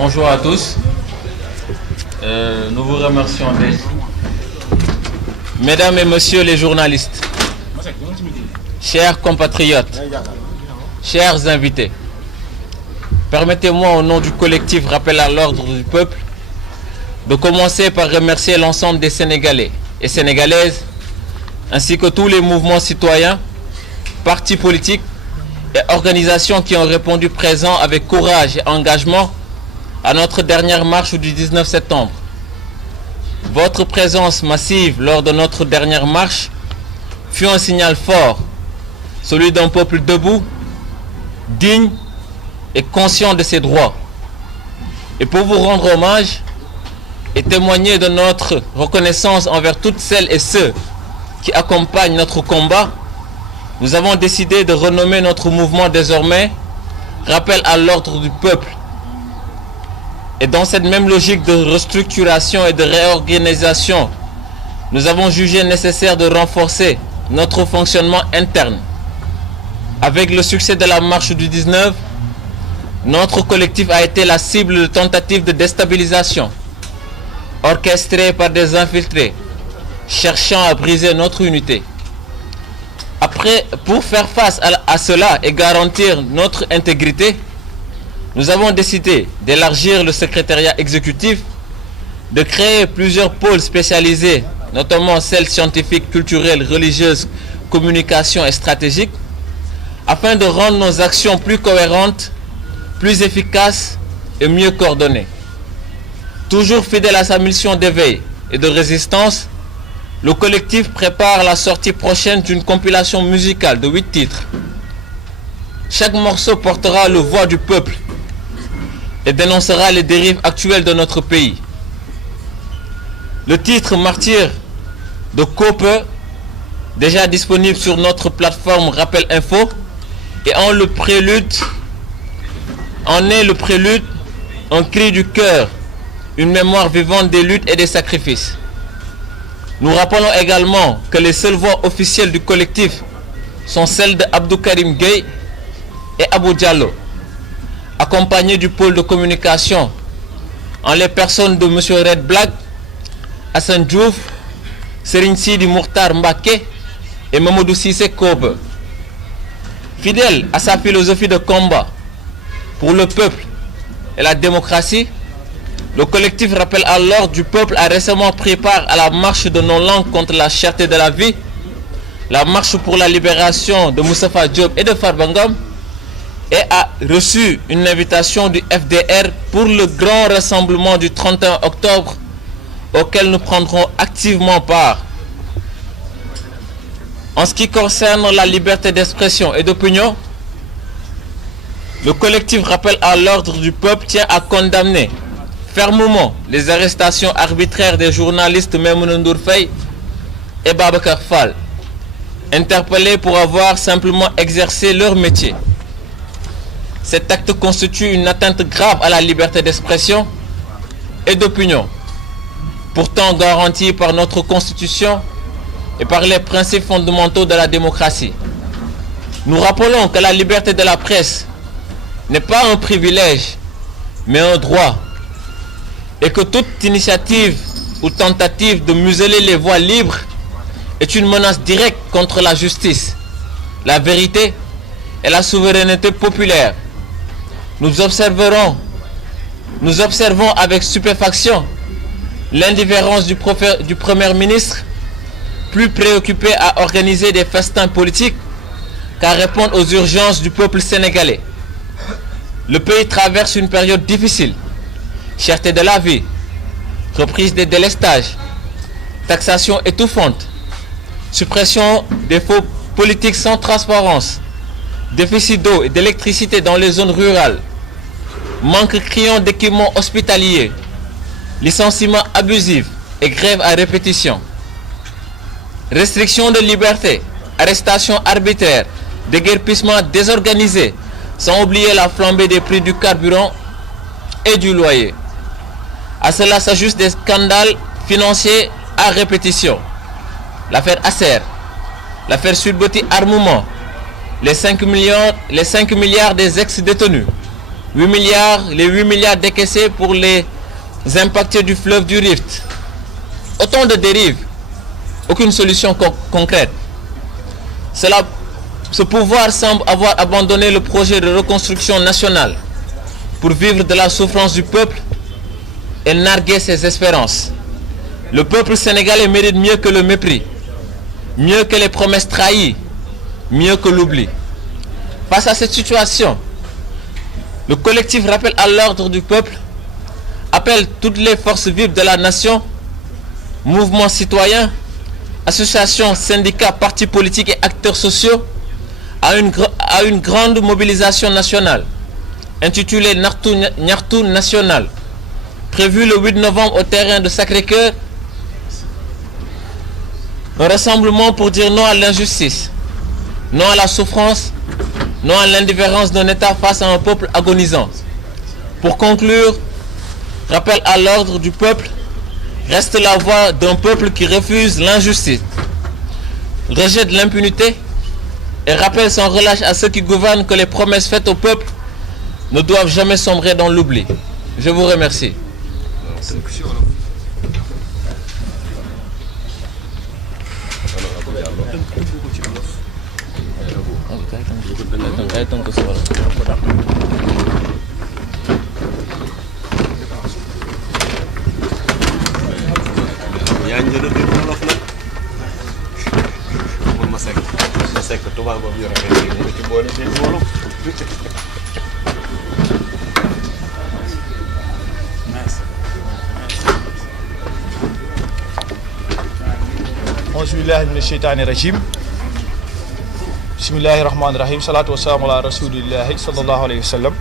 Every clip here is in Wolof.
Bonjour à tous. Nous vous remercions déjà. Mesdames et messieurs les journalistes, chers compatriotes, chers invités, permettez-moi au nom du collectif Rappel à l'ordre du peuple de commencer par remercier l'ensemble des Sénégalais et Sénégalaises ainsi que tous les mouvements citoyens, partis politiques et organisations qui ont répondu présents avec courage et engagement à notre dernière marche du 19 septembre. Votre présence massive lors de notre dernière marche fut un signal fort, celui d'un peuple debout, digne et conscient de ses droits. Et pour vous rendre hommage et témoigner de notre reconnaissance envers toutes celles et ceux qui accompagnent notre combat, nous avons décidé de renommer notre mouvement désormais Rappel à l'ordre du peuple. Et dans cette même logique de restructuration et de réorganisation, nous avons jugé nécessaire de renforcer notre fonctionnement interne. Avec le succès de la marche du 19, notre collectif a été la cible de tentatives de déstabilisation, orchestrées par des infiltrés, cherchant à briser notre unité. Pour faire face à cela et garantir notre intégrité, nous avons décidé d'élargir le secrétariat exécutif, de créer plusieurs pôles spécialisés, notamment celles scientifiques, culturelles, religieuses, communication et stratégiques, afin de rendre nos actions plus cohérentes, plus efficaces et mieux coordonnées. Toujours fidèle à sa mission d'éveil et de résistance, le collectif prépare la sortie prochaine d'une compilation musicale de 8 titres. Chaque morceau portera le voix du peuple et dénoncera les dérives actuelles de notre pays. Le titre Martyr de Cope, déjà disponible sur notre plateforme Rappel Info, et en est le prélude, un cri du cœur, une mémoire vivante des luttes et des sacrifices. Nous rappelons également que les seules voix officielles du collectif sont celles de Abdou Karim Gueye et Abou Diallo, accompagnés du pôle de communication en les personnes de M. Red Black, Hassan Diouf, Serigne Sidi Mourtar Mbake et Mamadou Sissé Kobe. Fidèle à sa philosophie de combat pour le peuple et la démocratie, le collectif Rappel à l'ordre du peuple a récemment pris part à la marche de non-langue contre la cherté de la vie, la marche pour la libération de Moustapha Diop et de Farba Ngom, et a reçu une invitation du FDR pour le grand rassemblement du 31 octobre auquel nous prendrons activement part. En ce qui concerne la liberté d'expression et d'opinion, le collectif Rappel à l'ordre du peuple tient à condamner fermement les arrestations arbitraires des journalistes Maïmouna Ndour Faye et Babacar Fall, interpellés pour avoir simplement exercé leur métier. Cet acte constitue une atteinte grave à la liberté d'expression et d'opinion, pourtant garantie par notre Constitution et par les principes fondamentaux de la démocratie. Nous rappelons que la liberté de la presse n'est pas un privilège, mais un droit, et que toute initiative ou tentative de museler les voix libres est une menace directe contre la justice, la vérité et la souveraineté populaire. Nous observons avec stupéfaction l'indifférence du Premier ministre, plus préoccupé à organiser des festins politiques qu'à répondre aux urgences du peuple sénégalais. Le pays traverse une période difficile. Cherté de la vie, reprise des délestages, taxation étouffante, suppression des faux politiques sans transparence, déficit d'eau et d'électricité dans les zones rurales, manque criant d'équipements hospitaliers, licenciements abusifs et grèves à répétition, restriction de liberté, arrestations arbitraires, déguerpissement désorganisé, sans oublier la flambée des prix du carburant et du loyer. À cela s'ajoutent des scandales financiers à répétition. L'affaire Acer, l'affaire Sud Boti Armement, les 5 milliards des ex-détenus, les 8 milliards décaissés pour les impactés du fleuve du Rift. Autant de dérives, aucune solution concrète. Ce pouvoir semble avoir abandonné le projet de reconstruction nationale pour vivre de la souffrance du peuple et narguer ses espérances. Le peuple sénégalais mérite mieux que le mépris, mieux que les promesses trahies, mieux que l'oubli. Face à cette situation, le collectif Rappel à l'ordre du peuple appelle toutes les forces vives de la nation, mouvements citoyens, associations, syndicats, partis politiques et acteurs sociaux à une grande mobilisation nationale intitulée Nyartu National, prévue le 8 novembre au terrain de Sacré-Cœur. Un rassemblement pour dire non à l'injustice, non à la souffrance, non à l'indifférence d'un État face à un peuple agonisant. Pour conclure, Rappel à l'ordre du peuple reste la voix d'un peuple qui refuse l'injustice, rejette l'impunité et rappelle sans relâche à ceux qui gouvernent que les promesses faites au peuple ne doivent jamais sombrer dans l'oubli. Je vous remercie. yaa ngi jënd dégg wolof nag man ma sekk tubaab boobu yor affaire yi mu ci boole dégg wolof. auzu billahi mina sheytaani rajim. Bismillahi rahmaani rahim. Salaatu wasalaamu ala rasulillahi sallallahu alayhi wa sallam.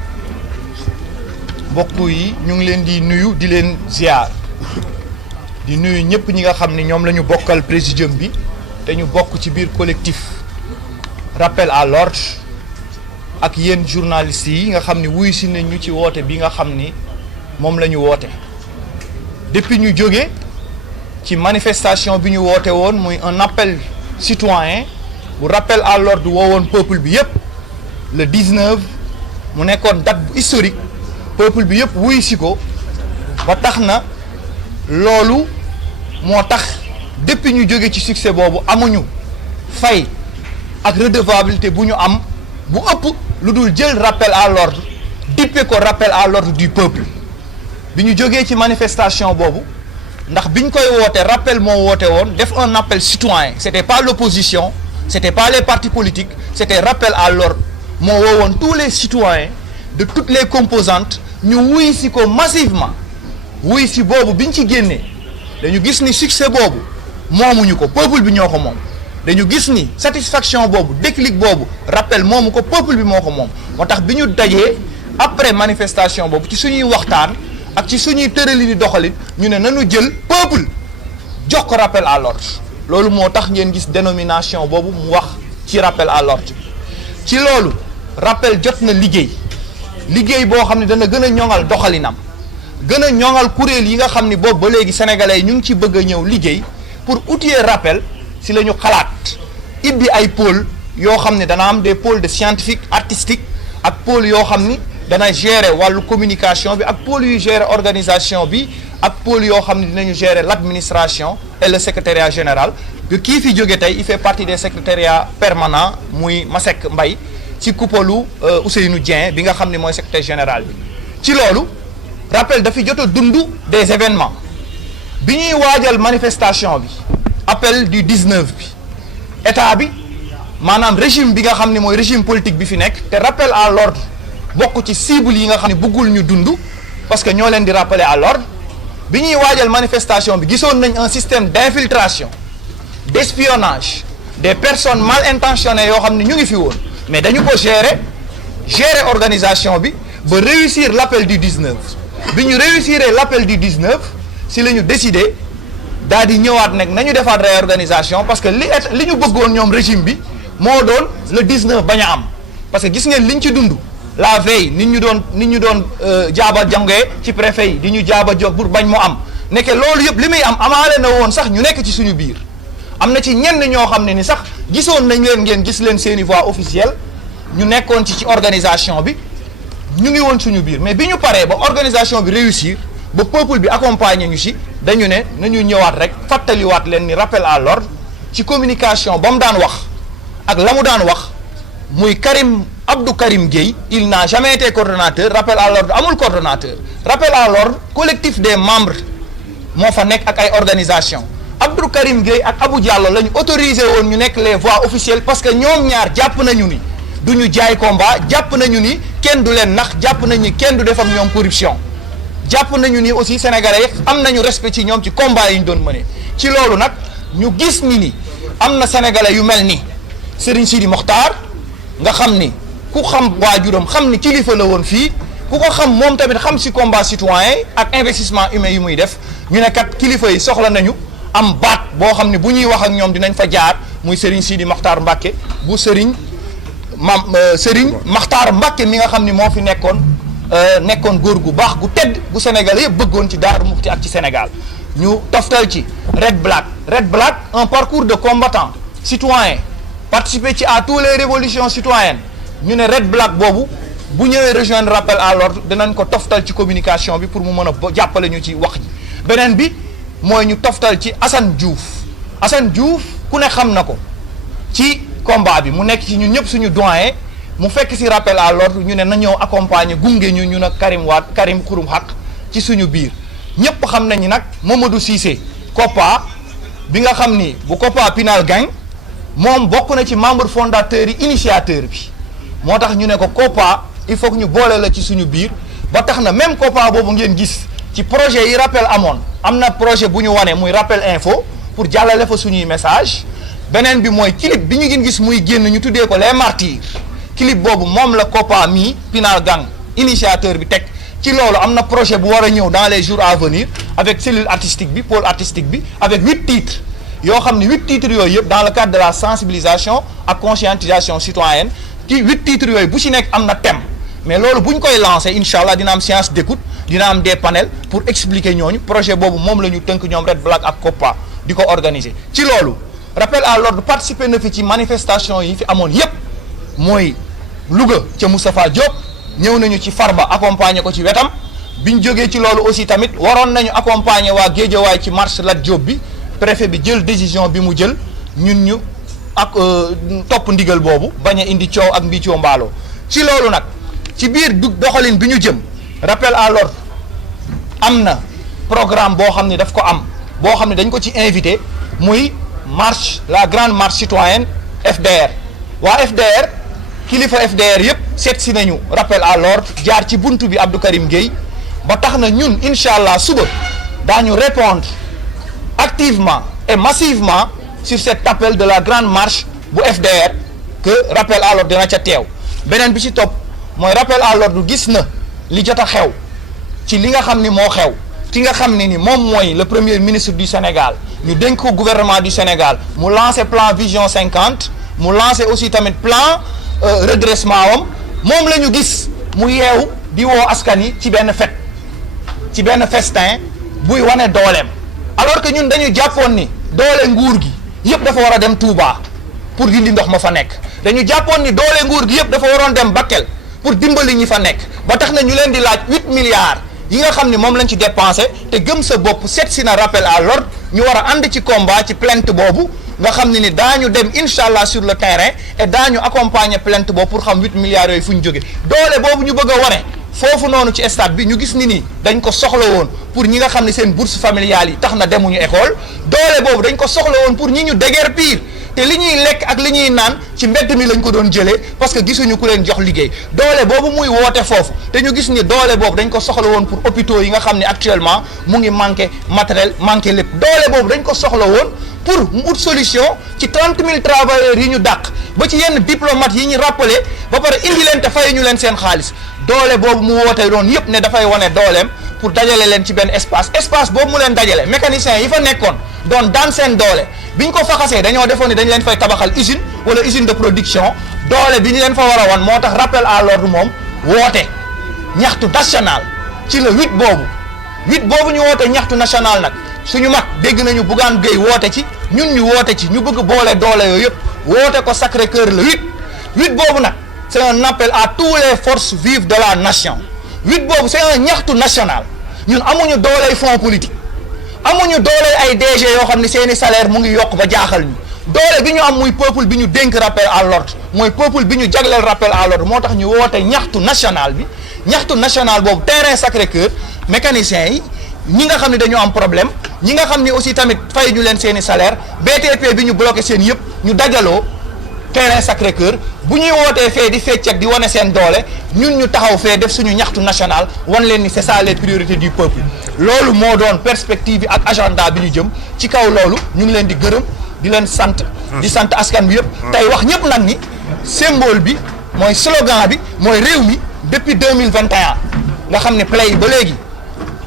mbokk yi ñu ngi leen di nuyu di leen ziar. di nuyu ñëpp ñi nga xam ne ñoom la ñu bokkal présidium bi te ñu bokk ci biir collectif Rappel à l'ordre ak yéen journalistes yi nga xam ne wuyu si nañ ñu ci woote bi nga xam ni moom la ñu woote. depuis ñu jóge ci manifestation bi ñu woote woon muy un appel citoyen bu rappel à l'ordre woowoon peuple bi yëpp le 19 mu nekkoon date bu historique peuple bi yëpp wuyu si ko ba tax na loolu moo tax depuis ñu jóge ci succès boobu amuñu fay ak redevabilité bu ñu am bu ëpp lu dul jël rappel à l'ordre dippe ko rappel à l'ordre du peuple bi ñu jógee ci manifestation boobu ndax biñ koy woote rappel moo woote woon def un appel citoyen c'était pas l'opposition c'était pas les partis politiques c'était rappel à l'ordre moo woowoon tous les citoyens de toutes les composantes ñu wuy si ko massivement wuy si boobu biñ ci génnee dañu gis ni succès boobu moomuñu ko peuple bi ñoo ko moom dañu gis ni satisfaction boobu déclic boobu rappel moomu ko peuple bi moo ko moom moo tax bi ñu dajee après manifestation boobu ci suñuy waxtaan ak ci suñuy tërali di doxalit ñu ne nañu jël peuple jox ko rappel à l'ordre loolu moo tax ngeen gis dénomination boobu mu wax ci rappel à l'ordre ci loolu rappel jot na liggéey boo xam ne dana gën a ñoŋal doxalinam gën a ñoŋal kuréel yi nga xam ni boobu ba léegi sénégalais yi ñu ngi ci bëgg a ñëw liggéey pour outiller rappel si la ñu xalaat ibbi ay pôle yoo xam ne dana am des pôles de scientifique artistique ak pôle yoo xam ni dana gérer wàllu communication bi ak pôle yu gérer organisation bi ak pôle yoo xam ne dinañu gérer l'administration et le secrétariat général que kii fi jóge tey il fait partie des secrétariats permanents muy Masek Mbaye ci kuppalu Ousseynou Dieng bi nga xam ne mooy secrétaire général bi ci loolu rappel dafi jot a dund des événements bi ñuy waajal manifestation bi appel du 19 bi état bi maanaam régime bi nga xam ne mooy régime politique bi fi nekk te rappel à l'ordre bokk ci cible yi nga xam ne bëggul ñu dund parce que ñoo leen di rappeler à l'ordre bi ñuy waajal manifestation bi gisoon nañ un système d'infiltration d'espionnage des personnes mal intentionnées yoo xam ne ñu ngi fi woon mais dañu ko gérer organisation bi ba réussir l'appel du 19 bi ñu réussir l'appel du 19 si la ñu décidé daal di ñëwaat nag nañu defaat réorganisation parce que li ñu bëggoon ñoom régime bi moo doon le 19 bañ a am parce que gis ngeen liñ ci dund la veille nit ñu doon jaaba jongee ci préfet yi di ñu jaaba jog pour bañ mu am nekke loolu yëpp li muy am amaale na woon sax ñu nekk ci suñu biir am na ci ñenn ñoo xam ne ni sax gisoon nañ leen ngeen gis leen seeni voix officielle ñu nekkoon ci organisation bi ñu ngi woon suñu biir mais bi ñu paree ba organisation bi réussir ba peuple bi accompagner ñu si dañu ne nañu ñëwaat rek fàttaliwaat leen ni rappel à l'ordre ci communication ba mu daan wax ak la mu daan wax muy Abdou Karim Gueye il n'a jamais été coordonnateur. Rappel à l'ordre amul coordonnateur. Rappel à l'ordre collectif des membres moo fa nekk ak ay organisation Abdou Karim Gueye ak Abou Diallo lañu autorisé woon ñu nekk les voix officielles parce que ñoom ñaar jàpp nañu ni du ñu jaay combat jàpp nañu ni kenn du leen nax jàpp nañu ni kenn du def ak ñoom corruption jàpp nañu ni aussi sénégalais yi am nañu respect ci ñoom ci combat yi ñu doon mëne ci loolu nag ñu gis ni am na sénégalais yu mel ni Serigne Sidi Mokhtar nga xam ni ku xam waajuram xam ni kilifa la woon fii ku ko xam moom tamit xam si combat citoyen ak investissement humain yi muy def ñu ne kat kilifa yi soxla nañu am baat boo xam ne bu ñuy wax ak ñoom dinañ fa jaar muy Serigne Sidi Mokhtar Mbacké bu Serigne Mokhtar Mbacké mi nga xam ni moo fi nekkoon góor gu baax gu tedd gu Sénégal yëpp bëggoon ci Daaru Muxti ak ci Sénégal ñu toftal ci Red Black un parcours de combattant citoyen participer ci à tous les révolutions citoyennes ñu ne Red Black boobu bu ñëwee rejoindre rappel à l'ordre dinañ ko toftal ci communication bi pour mu mën a jàppale ñu ci wax ji beneen bi mooy ñu toftal ci Assane Diouf ku ne xam na ko ci combat bi mu nekk ci ñun ñëpp suñu doyen mu fekk si rappel à l'ordre ñu ne na ñëw accompagner gunge ñu nag Karim Xurum Xaq ci suñu biir ñëpp xam nañu nag Mamadou Cissé COPPA bi nga xam ni bu COPPA Pinal Gang moom bokk na ci membre fondateur yi initiateur bi moo tax ñu ne ko COPPA il faut que ñu boole la ci suñu biir ba tax na même COPPA boobu ngeen gis ci projet yi rappel amoon am na projet bu ñu wane muy rappel info pour jàllale fa suñuy message beneen bi mooy clip bi ñu ngeen gis muy génn ñu tuddee ko les martyrs clip boobu moom la COPPA mi Pinal Gang initiateur bi teg ci loolu am na projet bu war a ñëw dans les jours à venir avec cellule artistique bi pôle artistique bi avec 8 titres yoo xam ne 8 titres yooyu yëpp dans le cadre de la sensibilisation ak conscientisation citoyenne ci 8 titres yooyu bu ci nekk am na thème mais loolu bu ñu koy lancé incha allah dina am séance d'écoute dina am des panels pour expliquer ñooñu projet boobu moom la ñu tënk ñoom Red Black ak COPPA di ko organiser ci loolu rappel à l'ordre participer na fi ci manifestation yi fi amoon yépp mooy Louga ca Moustapha Diop ñëw nañu ci Farba accompagner ko ci wetam biñ jógee ci loolu aussi tamit waroon nañu accompagner waa Guédiawaye ci marche Lat Diop bi préfet bi jël décision bi mu jël ñun ñu ak topp ndigal boobu bañ a indi coow ak mbiicoo mbaaloo ci loolu nag ci biir doxalin bi ñu jëm rappel à l'ordre am na programme boo xam ne daf ko am boo xam ne dañ ko ci invité muy marche la grande marche citoyenne FDR waa FDR kilifa FDR yëpp seet si nañu rappel à l'ordre jaar ci buntu bi Abdou Karim Gueye ba tax na ñun incha allah suba daañu répondre activement et massivement sur cet appel de la grande marche bu FDR que rappel à l'ordre dina ca teew beneen bi ci topp mooy rappel à l'ordre gis na li jot a xew ci li nga xam ni moo xew ki nga xam ne ni moom mooy le premier ministre du Sénégal ñu dénk ko gouvernement du Sénégal mu lancé plan vision 50 mu lancé aussi tamit plan redressement wam moom la ñu gis mu yeewu di woo askan yi ci benn fête ci benn festin buy wane dooleem alors que ñun dañu jàppoon ni doole nguur gi yëpp dafa war a dem Touba pour dindi ndox ma fa nekk dañu jàppoon ni doole nguur gi yëpp dafa waroon dem Bakel pour dimbali ñi fa nekk ba tax na ñu leen di laaj 8 milliards yi nga xam ni moom lañ ci dépensé te gëm sa bopp seet si na rappel à l'ordre ñu war a ànd ci combat ci plainte boobu nga xam ne ni daañu dem incha allah sur le terrain et daañu accompagner plainte boobu pour xam 8 milliards yooyu fu ñu jóge doole boobu ñu bëgg a wane foofu noonu ci stade bi ñu gis ni dañ ko soxla woon pour ñi nga xam ne seen bourse familiale yi tax na demuñu école doole boobu dañ ko soxla woon pour ñi ñu déguerpir te li ñuy lekk ak li ñuy naan ci mbedd mi lañ ko doon jëlee parce que gisuñu ku leen jox liggéey doole boobu muy woote foofu te ñu gis ni doole boobu dañ ko soxla woon pour hôpitaux yi nga xam ne actuellement mu ngi manqué matériel manqué lépp doole boobu dañ ko soxla woon pour mu ut solution ci 30 000 travailleurs yi ñu dàq ba ci yenn diplomates yi ñu rappelé ba pare indi leen te fay ñu leen seen xaalis doole boobu mu woote doon yëpp ne dafay wane dooleem pour dajale leen ci benn espace boobu mu leen dajale mécaniciens yi fa nekkoon doon daan seen doole biñ ko faxasee dañoo defoon ni dañ leen fay tabaxal usine wala usine de production doole bi ñu leen fa war a wan moo tax rappel à l'ordre moom woote ñaxtu national ci le 8 boobu ñu woote ñaxtu national nag suñu mag dégg nañu Bougane Gueye woote ci ñun ñu woote ci ñu bëgg boole doole yooyu yëpp woote ko Sacré-Cœur le 8 boobu nag c'est un appel à tous les forces vives de la nation 8 boobu c'est un ñaxtu national ñun amuñu dooley fonds politique amuñu dooley ay DG yoo xam ne seeni salaire mu ngi yokk ba jaaxal ñu doole bi ñu am muy peuple bi ñu dénk rappel à l'ordre mooy peuple bi ñu jagleel rappel à l'ordre moo tax ñu woote ñaxtu national bi ñaxtu national boobu terrain Sacré-Cœur mécaniciens yi ñi nga xam ne dañoo am problème ñi nga xam ne aussi tamit fay ñu leen seeni salaire BTP bi ñu bloqué seen yëpp ñu dajaloo terrain Sacré-Cœur bu ñuy wootee fee di fecc ak di wane seen doole ñun ñu taxaw fee def suñu ñaxtu national wan leen ni c'est ça les priorités du peuple loolu moo doon perspective bi ak agenda bi ñu jëm ci kaw loolu ñu ngi leen di gërëm di leen sant di sant askan bi yëpp tey wax ñëpp nag ni symbole bi mooy slogan bi mooy réew mi depuis 2021 nga xam ne play ba léegi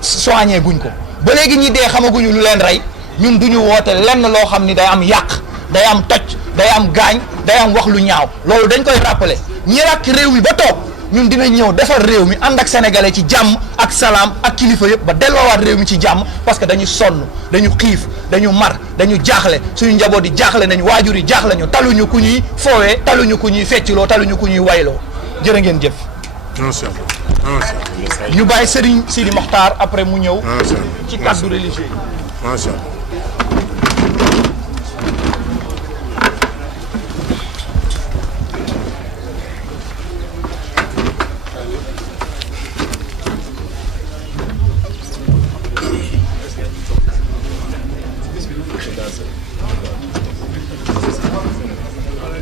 soigné guñ ko ba léegi ñi dee xamaguñu lu leen rey ñun duñu woote lenn loo xam ni day am yàq day am toj day am gaañ day am wax lu ñaaw loolu dañ koy rappeler ñi ràkk réew mi ba toog ñun dinañ ñëw defar réew mi ànd ak sénégalais ci jàmm ak salaam ak kilifa yëpp ba delloowaat réew mi ci jàmm parce que dañu sonn dañu xiif dañu mar dañu jaaxle suñu njaboot yi jaaxle nañu waajur yi jaaxle ñu taluñu ku ñuy foowee taluñu ku ñuy fecciloo taluñu ku ñuy wayloo jërë ngeen jëf. ñu bàyyi Serigne Sidi Mokhtar après mu ñëw. ci kaddu religieux yi.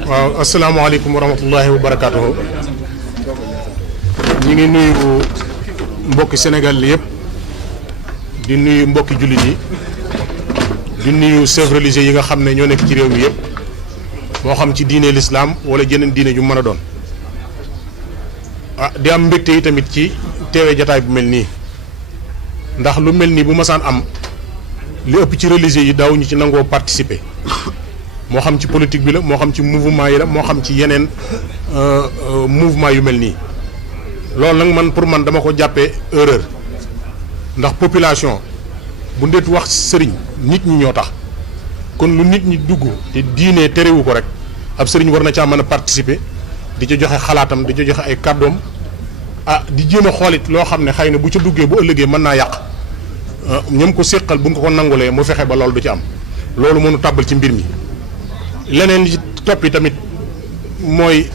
waaw asalaamaaleykum wa rahmatullahi wa barakaatuhu ñi ngi nuyu mbokki Sénégal li yëpp di nuyu mbokki jullit yi di nuyu chefs religieux yi nga xam ne ñoo nekk ci réew mi yëpp moo xam ci diine l'islam wala jeneen diine ju mën a doon di am mbégte yi tamit ci teewee jataay bu mel nii ndax lu mel nii bu masaan am li ëpp ci religieux yi daawuñu ci nangoo participer moo xam ci politique bi la moo xam ci mouvement yi la moo xam ci yeneen mouvement yu mel nii loolu nag man pour man dama ko jàppee erreur ndax population bu ndeet wax sëriñ nit ñi ñoo tax kon lu nit ñi dugg te diine terewu ko rek ab sëriñ war na caa mën a participer di ca joxe xalaatam di ca joxe ay kàddoom di jéem a xoolit loo xam ne xëy na bu ca duggee bu ëllëgee mën naa yàq ñoom ko séqal bu nga ko nangulee mu fexe ba loolu du ci am loolu mënu tàbbal ci mbir mi leneen li ci topp yi tamit mooy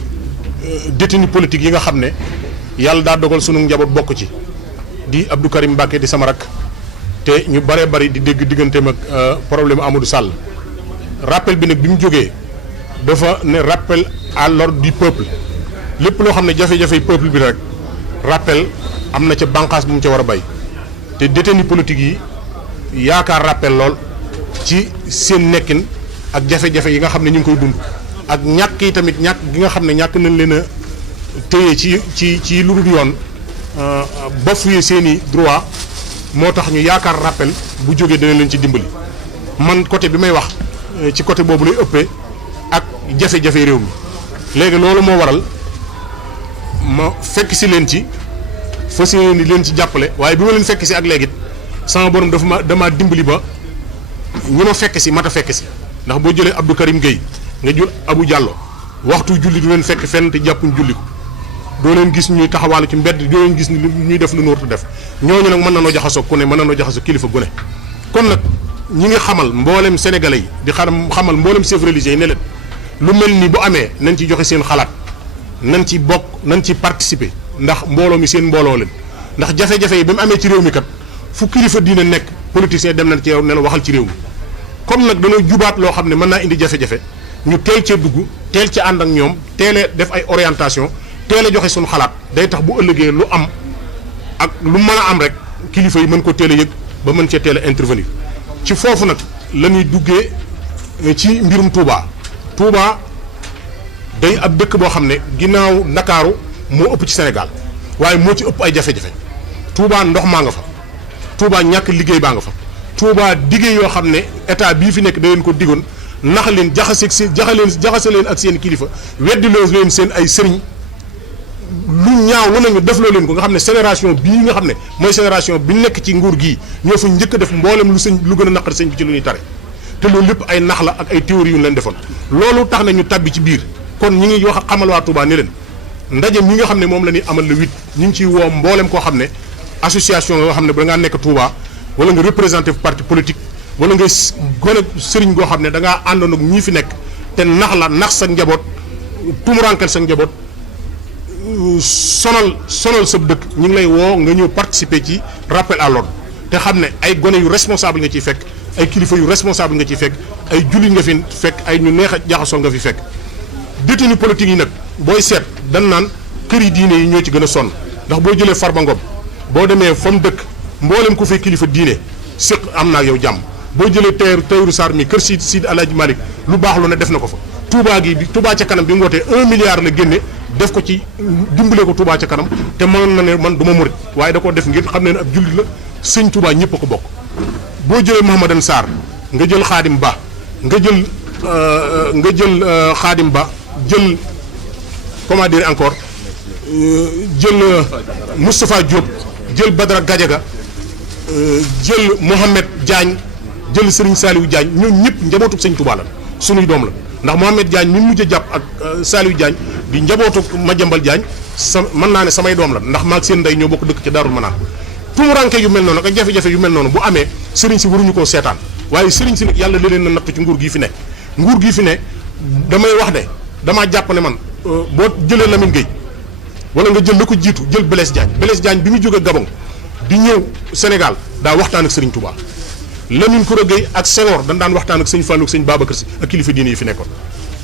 détenu politique yi nga xam ne yàlla daa dogal sunu njaboot bokk ci di Abdou Karim Mbacké di sama rakk te ñu bare bari di dégg digganteem ak problème Amadou Sall rappel bi nag bi mu jógee dafa ne rappel à l'ordre du peuple lépp loo xam ne jafe-jafe peuple bi rek rappel am na ca bànqaas bu mu ca war a bay te détenu politique yi yaakaar rappel lool ci seen nekkin ak jafe-jafe yi nga xam ne ñu ngi koy dund ak ñàkk yi tamit ñàkk gi nga xam ne ñàkk nañ leen a téye ci lu dul yoon bafoué seeni droit moo tax ñu yaakaar rappel bu jógee dana leen ci dimbali man côté bi may wax ci côté boobu lay ëppee ak jafe-jafe réew mi léegi loolu moo waral ma fekk si leen ci fas yéene ni leen ci jàppale waaye bi ma leen fekk si ak léegi sama borom damaa dimbali ba ñi ma fekk si mat a fekk si ndax boo jëlee Abdou Karim Gueye nga jël Abou Diallo waxtu julli du leen fekk fenn te jàppuñ julli ko doo leen gis ñuy taxawaalu ci mbedd doo leen gis ñuy def lu nu warut def ñooñu nag mën na noo jaxasoo ku ne mën na noo jaxasoo kilifa gu ne kon nag ñi ngi xamal mboolem sénégalais yi di xamal mboolem chefs religieux yi ne leen lu mel ni bu amee nañ ci joxe seen xalaat nañ ci bokk nañ ci participer ndax mbooloo mi seen mbooloo leen ndax jafe-jafe yi ba mu amee ci réew mi kat fu kilifa diina nekk politicien dem nañ ci yow ne la waxal ci réew mi comme nag dañoo jubaat loo xam ne mën naa indi jafe-jafe ñu teel cee dugg teel ci ànd ak ñoom teelee def ay orientation teel a joxe suñu xalaat day tax bu ëllëgee lu am ak lu mën a am rek kilifa yi mën ko teel a yëg ba mën cee teel a intervenir ci foofu nag la ñuy duggee ci mbirum Touba. Touba day ab dëkk boo xam ne ginnaaw Ndakaaru moo ëpp ci Sénégal waaye moo ci ëpp ay jafe-jafe Touba ndox maa nga fa Touba ñàkk liggéey baa nga fa Touba diggéey yoo xam ne état bii fi nekk da leen ko digoon nax leen jaxase leen ak seen kilifa weddiloo leen seen ay sëriñ lu ñaaw lu nañu defloo leen ko nga xam ne génération bii nga xam ne mooy génération bi nekk ci nguur gii ñoo fa njëkk a def mboolem lu sëñ lu gën a naqari sëñ bi ci lu ñuy tare te loolu lépp ay nax la ak ay théories yu ñu leen defoon loolu tax na ñu tabbi ci biir kon ñi ngi wax xamal waa Touba ne leen ndaje mi nga xam ne moom la ñuy amal le 8 ñu ngi ciy woo mboolem koo xam ne association nga xam ne ba ngaa nekk Touba wala nga représenté parti politique wala nga gone sëriñ goo xam ne da ngaa àndoon ak ñii fi nekk te nax sa njaboot tumurankal sa njaboot sonal sa dëkk ñu ngi lay woo nga ñëw participer ci rappel à l'ordre te xam ne ay gone yu responsable nga ciy fekk ay kilifa yu responsable nga ciy fekk ay jullit nga fi fekk ay ñu neex a jaxasoo nga fi fekk détenu politique yi nag booy seet dan naan kër yi diine yi ñoo ci gën a sonn ndax boo jëlee Farba Ngom boo demee fa mu dëkk mboolem ku fay kilifa diine séq am naa yow jàmm boo jëlee Tahirou Sarr mi kër Sidi Alaaji Malick lu baax lu ne def na ko fa Touba gi bi Touba ca kanam bi mu wootee 1 milliard la génne def ko ci dimbale ko Touba ca kanam te mënoon na ne man du ma murit waaye da koo def ngir xam ne ne ab jullit la sëñ Touba ñëpp a ko bokk boo jëlee Mouhamadan Sarr nga jël Khadim Ba nga jël Khadim Ba jël comment dire encore jël Moustapha Diop jël Badara Gadiaga jël Mohamed Diagne jël Serigne Saliou Diagne ñoom ñëpp njabootu sëñ Touba la sunuy doom la ndax Mohamed Diagne mi mujj a jàpp ak Saliou Diagne di njabootu Madiambal Diagne mën naa ne samay doom la ndax maag seen ndey ñoo bokk dëkk ci Daarul Manaan tumuranke yu mel noonu ak jafe-jafe yu mel noonu bu amee sëriñ si waruñu koo seetaan waaye sëriñ si nag yàlla da leen na natt ci nguur gii fi ne damay wax ne damaa jàpp ne man boo jëlee Lamine Gueye wala nga jël la ko jiitu jël Blaise Diagne bi mu jóge Gabon di ñëw Sénégal daa waxtaan ak sëriñ Touba Lamine Koura Gueye ak Senghor dañ daan waxtaan ak sëñ Fallou ak sëñ Babacar Sy ak kilifa diine yi fi nekkoon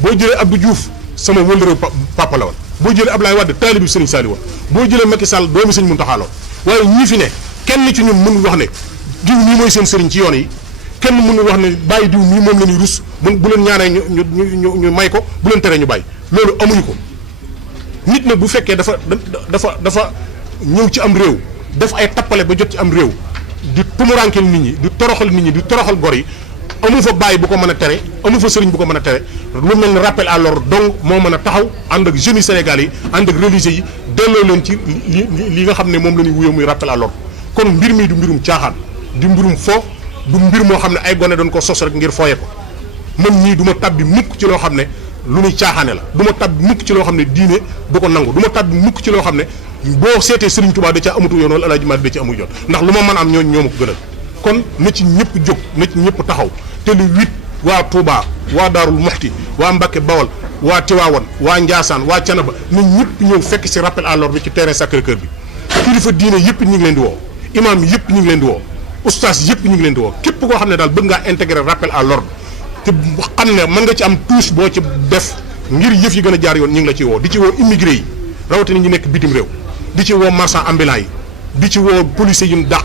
boo jëlee Abdou Diouf sama wëllëre papa la woon boo jëlee Ablaye Wade taalibi sëriñ Saliou woon boo jëlee Macky Sall doomi sëñ Mountakha la waaye ñii fi ne kenn ci ñun mënul wax ne diw mii mooy seen sëriñ ci yoon yi kenn mënul wax ne bàyyi diw mii moom la ñuy rus bu leen ñaanee ñu may ko bu leen teree ñu bàyyi loolu amuñu ko nit nag bu fekkee dafa ñëw ci am réew def ay tappale ba jot ci am réew di tumuraankel nit ñi di toroxal nit ñi di toroxal gor yi amu fa bàyyi bu ko mën a tere amu fa sëriñ bu ko mën a tere lu mel ni rappel à l'ordre donc moo mën a taxaw ànd ak jeunes Sénégal yi ànd ak religieux yi delloo leen ci li nga xam ne moom la ñuy wuyoo muy rappel à l'ordre kon mbir mi du mbirum caaxaan di mbirum fo du mbir moo xam ne ay gone doon ko sos rek ngir fooye ko man ñii du ma tabbi mukk ci loo xam ne lu ñuy caaxaane la du ma tabbi mukk ci loo xam ne diine du ko nangu du ma tabbi mukk ci loo xam ne boo seetee Serigne Touba da ca amatu yoon wala El Hadj Malick da ca amul yoon ndax lu ma mën am ñoo ma ko gënal kon na ci ñëpp jóg na ci ñëpp taxaw te lu 8 waa Touba waa Daarul Muxti waa Mbacké Bawol waa Tiwaawan waa Ndiassane waa Canaba na ñëpp ñëw fekk si rappel à l'ordre bi ci terrain Sacré-Cœur bi kilifa diine yëpp ñu ngi leen di woo imam yëpp ñu ngi leen di woo oustaz yëpp ñu ngi leen di woo képp koo xam ne daal bëgg ngaa intégrer rappel à l'ordre te xam ne mën nga ci am touche boo ci def ngir yëf yi gën a jaar yoon ñu ngi la ci woo di ci woo immigré yi rawatina ñi nekk bitim réew di ci woo marchand ambulant yi di ci woo policiers yu ñu dàq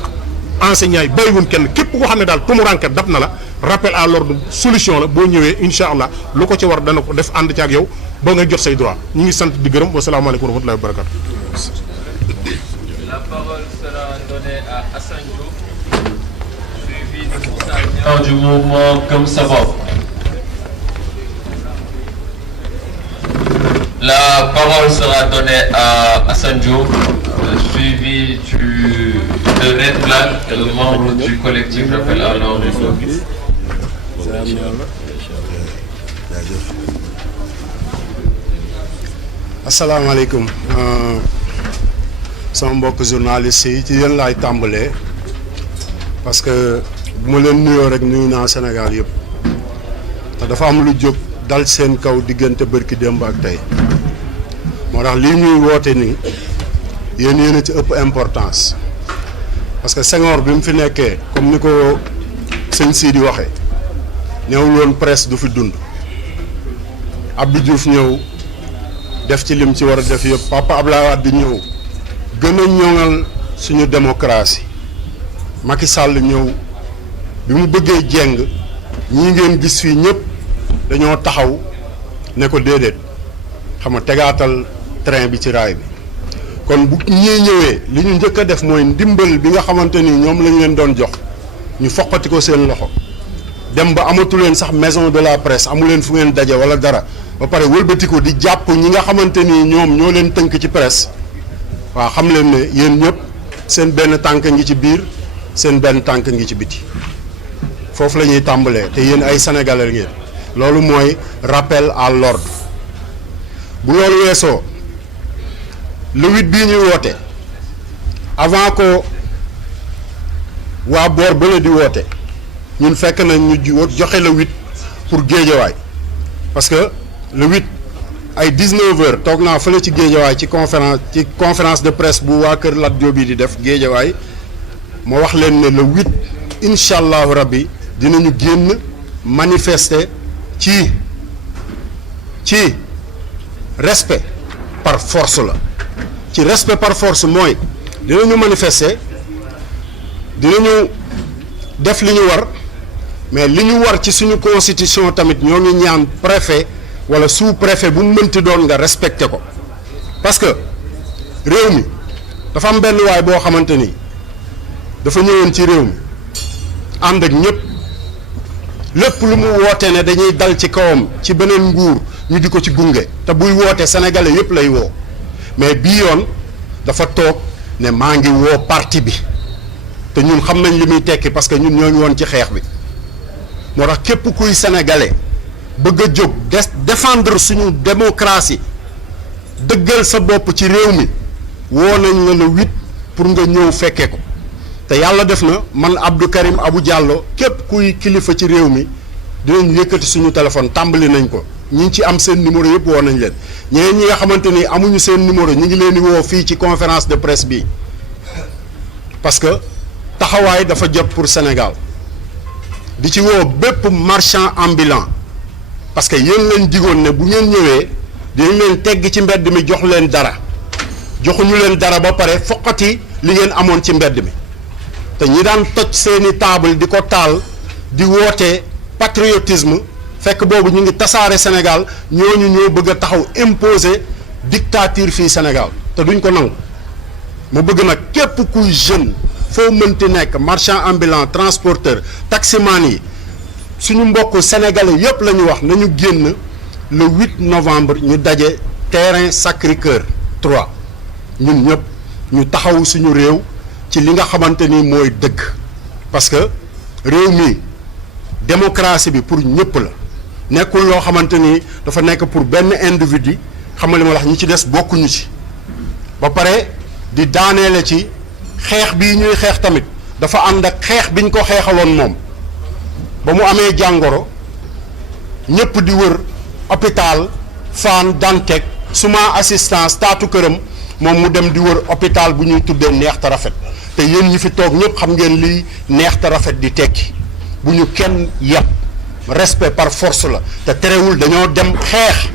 enseignants yi bàyyiwuñ kenn képp koo xam ne daal tumuranke dab na la rappel à l'ordre solution la boo ñëwee incha allah lu ko ci war dana ko def ànd ci ak yow ba nga jot say droit ñu ngi sant di gërëm wasalaamaaleykum wa rahmatullahi wa barakatu. La parole sera donnée à Assane Diouf, suivi de Moussa Niang du mouvement Gëm Sa Bopp. La parole sera donnée à Assane Diouf, suivi de Red Flag, le membre du collectif Rappel à l'ordre. asalaamaaleykum sama mbokk journaliste yi ci yéen laay tàmbalee parce que bu ma leen nuyoo rek nuyu naa Sénégal yëpp te dafa am lu jóg dal seen kaw diggante bërki démb ak tey moo tax lii ñuy woote nii yéen a ci ëpp importance parce que Senghor bi mu fi nekkee comme ni ko sëñ Sidi waxee ñëwul woon presse du fi dund Abdou Diouf ñëw def ci lim ci war a def yëpp Papa Abdoulaye Wade di ñëw gën a ñoŋal suñu démocratie Macky Sall ñëw bi mu bëggee jeng ñii ngeen gis fii ñëpp dañoo taxaw ne ko déedéet xam nga tegaatal train bi ci raay bi kon bu ñii ñëwee li ñu njëkk a def mooy ndimbal bi nga xamante ni ñoom lañ leen doon jox ñu foqati ko seen loxo dem ba amatu leen sax maison de la presse amu leen fu ngeen daje wala dara ba pare wëlbati ko di jàpp ñi nga xamante ni ñoom ñoo leen tënk ci presse waaw xam leen ne yéen ñëpp seen benn tànk ngi ci biir seen benn tànk ngi ci biti foofu la ñuy tàmbalee te yéen ay sénégalais ngeen loolu mooy rappel à l'ordre bu loolu weesoo le 8 bii ñuy woote avant que waa boor bële di woote ñun fekk na ñu joxe le 8 pour Géejawaay parce que le 8 ay 19h toog naa fële ci Géejawaay ci conférence de presse bu waa kër Lat Diop bi di def Géejawaay moo wax leen ne le 8 incha allahu rabbi dinañu génn manifester ci respect par force la ci respect par force mooy dinañu manifester dinañu def li ñu war mais li ñu war ci suñu constitution tamit ñoo ngi ñaan préfet wala sous-préfet bu mu mënti doon nga respecté ko parce que réew mi dafa am benn waay boo xamante ni dafa ñëwoon ci réew mi ànd ak ñëpp lépp lu mu woote ne dañuy dal ci kawam ci beneen nguur ñu di ko ci gunge te buy woote sénégalais yëpp lay woo mais bii yoon dafa toog ne maa ngi woo parti bi te ñun xam nañ li muy tekki parce que ñun ñoo ngi woon ci xeex bi moo tax képp kuy sénégalais bëgg a jóg défendre suñu démocratie dëggal sa bopp ci réew mi woo nañ la le 8 pour nga ñëw fekkee ko te yàlla def na man Abdou Karim Abou Diallo képp kuy kilifa ci réew mi dinañ yëkkati suñu téléphone tàmbali nañ ko ñi ci am seen numéro yëpp woo nañ leen ñeneen ñi nga xamante ni amuñu seen numéro ñu ngi leen di woo fii ci conférence de presse bi parce que taxawaay dafa jot pour Sénégal di ci woo bépp marchand ambulant parce que yéen leen digoon ne bu ngeen ñëwee dinañ leen tegg ci mbedd mi jox leen dara joxuñu leen dara ba pare foqati li ngeen amoon ci mbedd mi te ñi daan toj seeni table di ko taal di woote patriotisme fekk boobu ñu ngi tasaare Sénégal ñooñu ñoo bëgg a taxaw imposer dictature fii Sénégal te duñ ko nangu ma bëgg nag képp kuy jeune foo mënti nekk marchand ambulant transporteur taximan yi suñu mbokk sénégalais yépp la ñu wax nañu génn le 8 novembre ñu daje terrain Sacré-Cœur 3 ñun ñëpp ñu taxaw suñu réew ci li nga xamante ni mooy dëgg parce que réew mi démocratie bi pour ñëpp la nekkul loo xamante ni dafa nekk pour benn individu xam nga li ma wax ñi ci des bokkuñu ci ba pare di daaneele ci xeex bii ñuy xeex tamit dafa ànd ak xeex biñ ko xeexaloon moom ba mu amee jàngoro ñëpp di wër hôpital Fann Dantec suma assistance taatu këram moom mu dem di wër hôpital bu ñuy tuddee neex te rafet te yéen ñi fi toog ñëpp xam ngeen liy neex te rafet di tekki bu ñu kenn yàpp respect par force la te terewul dañoo dem xeex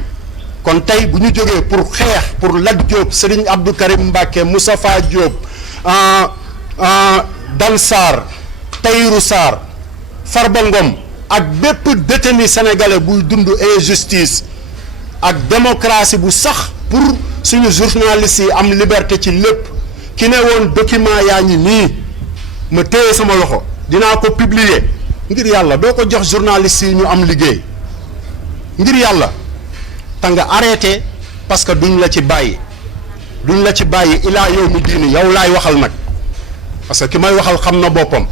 kon tey bu ñu jógee pour xeex pour Lat Diop Serigne Abdou Karim Mbacké Moustapha Diop Dan Sarr Tahirou Sarr Farba Ngom ak bépp détenu sénégalais buy dund injustice ak démocratie bu sax pour suñu journalistes yi am liberté ci lépp ki ne woon document yaa ngi nii ma téye sama loxo dinaa ko publier ngir yàlla doo ko jox journalistes yi ñu am liggéey ngir yàlla te nga arrêté parce que duñ la ci bàyyi ilaa yow mi diini yow laay waxal nag parce que ki may waxal xam na boppam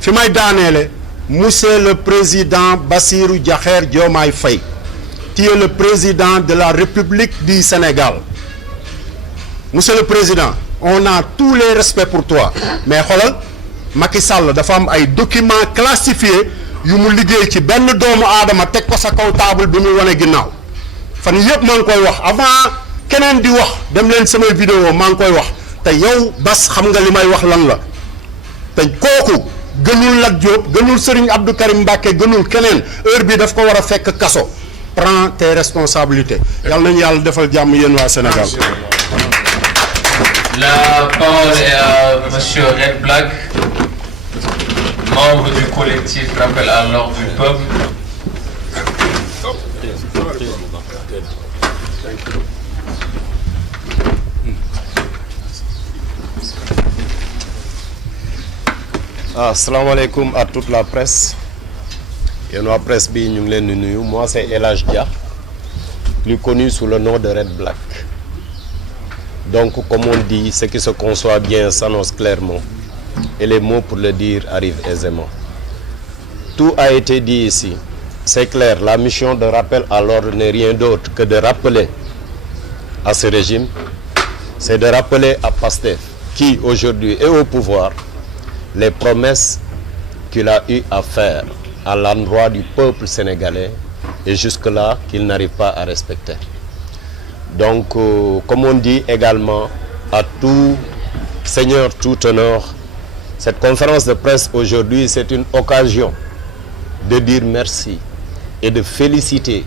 fi may daaneele monsieur le président Bassirou Diakhar Diomaye Faye tu es le président de la République du Sénégal monsieur le président on a tous les respects pour toi mais xoolal Macky Sall dafa am ay documents classifiés yu mu liggéey ci benn doomu aadama teg ko sa kaw table bi muy wane ginnaaw fan yëpp maa ngi koy wax avant keneen di wax dem leen samay vidéo maa ngi koy wax te yow Bas xam nga li may wax lan la te kooku gënul Lat Diop gënul Serigne Abdou Karim Mbacké gënul keneen heure bi daf ko war a fekk kaso prends tes responsabilités yàlla nañu yàlla defal jàmm yéen waa Sénégal. La parole est à monsieur Red Black, membre du collectif Rappel à l'ordre du peuple. Asalaamaaleykum à toute la presse. Yéen waa presse bi ñu ngi leen di nuyu. Moi c'est El Hadj Dia, plus connu sous le nom de Red Black. Donc comme on dit, ce qui se conçoit bien s'annonce clairement et les mots pour le dire arrivent aisément. Tout a été dit ici. C'est clair, la mission de rappel à l'ordre n'est rien d'autre que de rappeler à ce régime c'est de rappeler à Pastef, qui aujourd'hui est au pouvoir, les promesses qu'il a eu à faire à l'endroit du peuple sénégalais et jusque-là qu'il n'arrive pas à respecter. Donc, comme on dit également, à tout seigneur, tout honneur, cette conférence de presse aujourd'hui, c'est une occasion de dire merci et de féliciter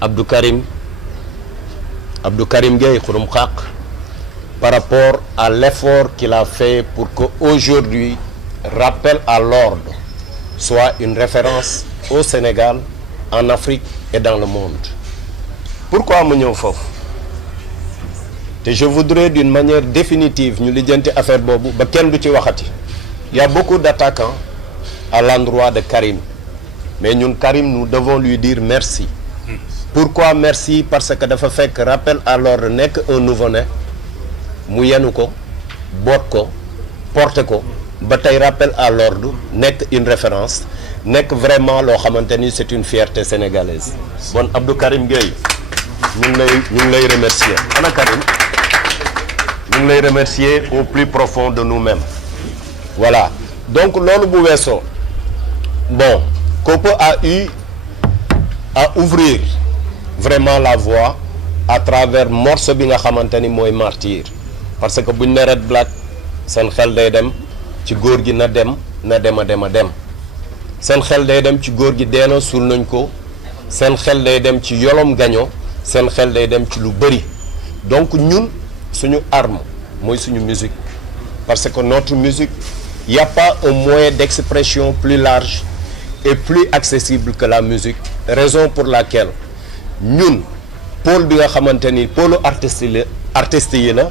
Abdou Karim Gueye Xurum Xaq par rapport à l'effort qu'il a fait pour qu'aujourd'hui, rappel à l'ordre soit une référence au Sénégal, en Afrique et dans le monde. Pourquoi mu ñëw foofu te je voudrais d'une manière définitive ñu lijjanti affaire boobu ba kenn du ci waxati. Il y a beaucoup d'attaquants à l'endroit de Karim, mais ñun Karim nous devons lui dire merci. Pourquoi merci? Parce que dafa fekk rappel à l'ordre nekk un nouveau-né mu yenu ko boot ko porté ko ba tey rappel à l'ordre nekk une référence nekk vraiment loo xamante ni c'est une fierté sénégalaise. Bon Abdou Karim Gueye ñu ngi lay remercier. Ana Karim ñu ngi lay remercier au plus profond de nous-mêmes. Voilà, donc loolu bu weesoo bon Kopo a eu à ouvrir vraiment la voie à travers morceau bi nga xamante ni mooy Martyr, parce que buñ ne Red Black seen xel day dem ci góor gi na dem seen xel day dem ci góor gi deena suul nañ ko, seen xel day dem ci Yolom Gaño, seen xel day dem ci lu bëri. Donc ñun suñu arme mooy suñu musique, parce que notre musique, il n'y a pas un moyen d'expression plus large et plus accessible que la musique, raison pour laquelle ñun pôle bi nga xamante ni pôle artistes yi la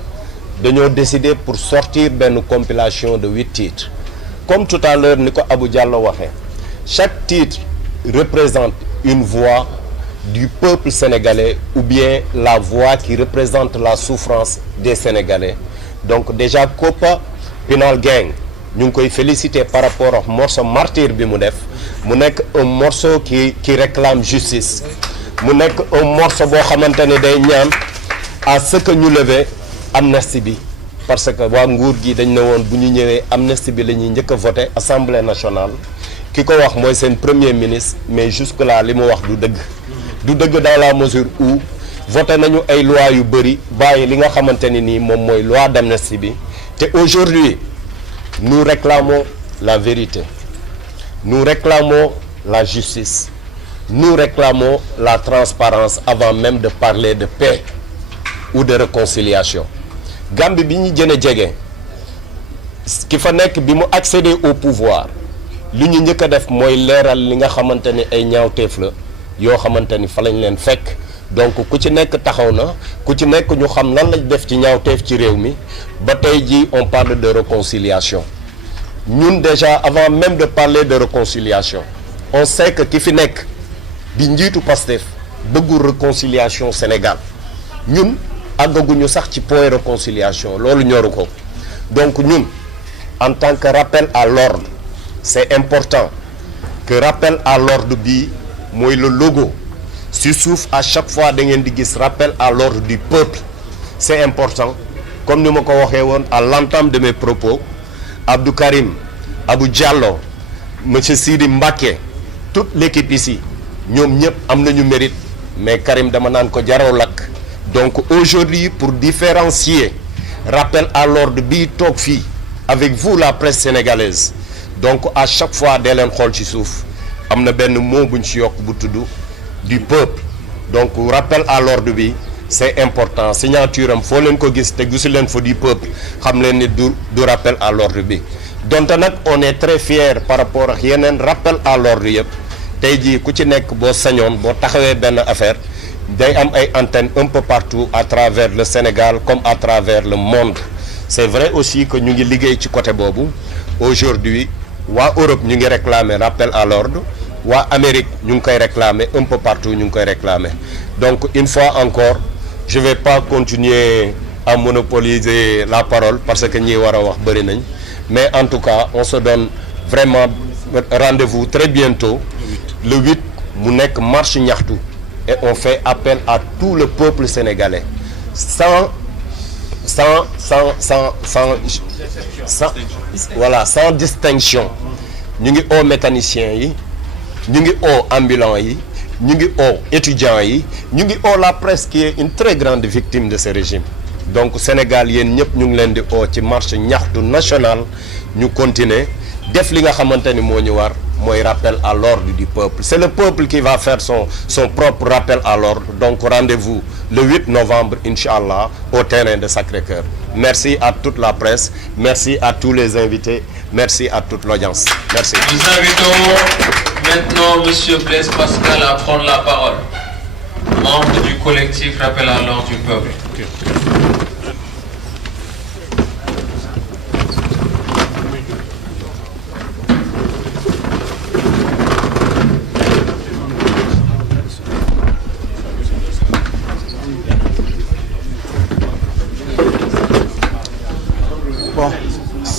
dañoo décider pour sortir benn compilation de 8 titres. Comme tout à l'heure ni ko Abou Diallo waxee, chaque titre représente une voix du peuple sénégalais ou bien la voix qui représente la souffrance des Sénégalais. Donc déjà Kopa Pinal Gang ñu ngi koy féliciter par rapport au morceau Martyr bi mu def, mu nekk un morceau qui réclame justice, mu nekk un morceau boo xamante ne day ñaan à ce que ñu lever amnistie bi, parce que waa nguur gi dañ ne woon bu ñu ñëwee amnistie bi la ñuy njëkk a voté Assemblée nationale. Ki ko wax mooy seen premier ministre, mais jusque là li mu wax du dëgg dans la mesure où voté nañu ay loi yu bëri bàyyi li nga xamante ni nii moom mooy loi d'amnistie bi. Te aujourd'hui nous réclamons la vérité, nous réclamons la justice, nous réclamons la transparence avant même de parler de paix ou de réconciliation. Gambie bi ñu gën a jege ki fa nekk bi mu accéder au pouvoir li ñu njëkk a def mooy leeral li nga xamante ni ay ñaawteef la yoo xamante ni fa lañ leen fekk. Donc ku ci nekk taxaw na, ku ci nekk ñu xam lan lañ def ci ñaawteef ci réew mi ba tey ji on parle de réconciliation. Ñun déjà avant même de parler de réconciliation, on sait que ki fi nekk di njiitu Pastef bëggul réconciliation Sénégal. Ñun àggaguñu sax ci point réconciliation, loolu ñoru ko. Donc ñun en tant que rappel à l'ordre, c'est important que rappel à l'ordre bi mooy le logo si suuf à chaque fois da ngeen di gis rappel à l'ordre du peuple. C'est important, comme ni ma ko waxee woon à l'entame de mes propos, Abdou Karim, Abou Diallo, monsieur Sidi Mbacké, toute l'équipe ici ñoom ñëpp am nañu mérite, mais Karim dama naan ko jaraw lakk. Donc aujourd'hui, pour différencier rappel à l'ordre bi toog fii avec vous la presse sénégalaise, donc à chaque fois dee leen xool ci suuf am na benn mot buñ ci yokk bu tudd du peuple. Donc rappel à l'ordre bi c'est important, signature am foo leen ko gis te gisu leen fa du peuple xam leen ni du rappel à l'ordre bi. Donc nag on est très fier par rapport ak yeneen rappel à l'ordre yëpp. Tey jii ku ci nekk boo sañoon boo taxawee benn affaire day am ay antennes un peu partout à travers le Sénégal comme à travers le monde. C'est vrai aussi que ñu ngi liggéey ci côté boobu. Aujourd'hui waa Europe ñu ngi réclamer rappel à l'ordre, waa Amérique ñu ngi koy réclamer, un peu partout ñu ngi koy réclamer. Donc une fois encore je vais pas continuer à monopoliser la parole parce que ñi war a wax bëri nañ, mais en tout cas on se donne vraiment rendez-vous très bientôt le 8 mu nekk marche ñaxtu et on fait appel à tout le peuple sénégalais sans sans distinction ñu ngi oo mécaniciens yi ñu ngi oo ambulants yi ñu ngi oo étudiants yi ñu ngi oo la presse qui est une très grande victime de ce régime donc Sénégal yéen ñëpp ñu ngi leen di oo ci marche ñaxtu national ñu continuer def li nga xamante ni moo ñu war mooy rappel à l'ordre du peuple c'est le peuple qui va faire son propre rappel à l'ordre donc rendez-vous le 8 novembre Inch'Allah au terrain de Sacré-Cœur. Merci à toute la presse, merci à tous les invités, merci à toute l'audience. Merci. Nous invitons maintenant Monsieur Blaise Pascal à prendre la parole, membre du collectif Rappel à l'ordre du peuple.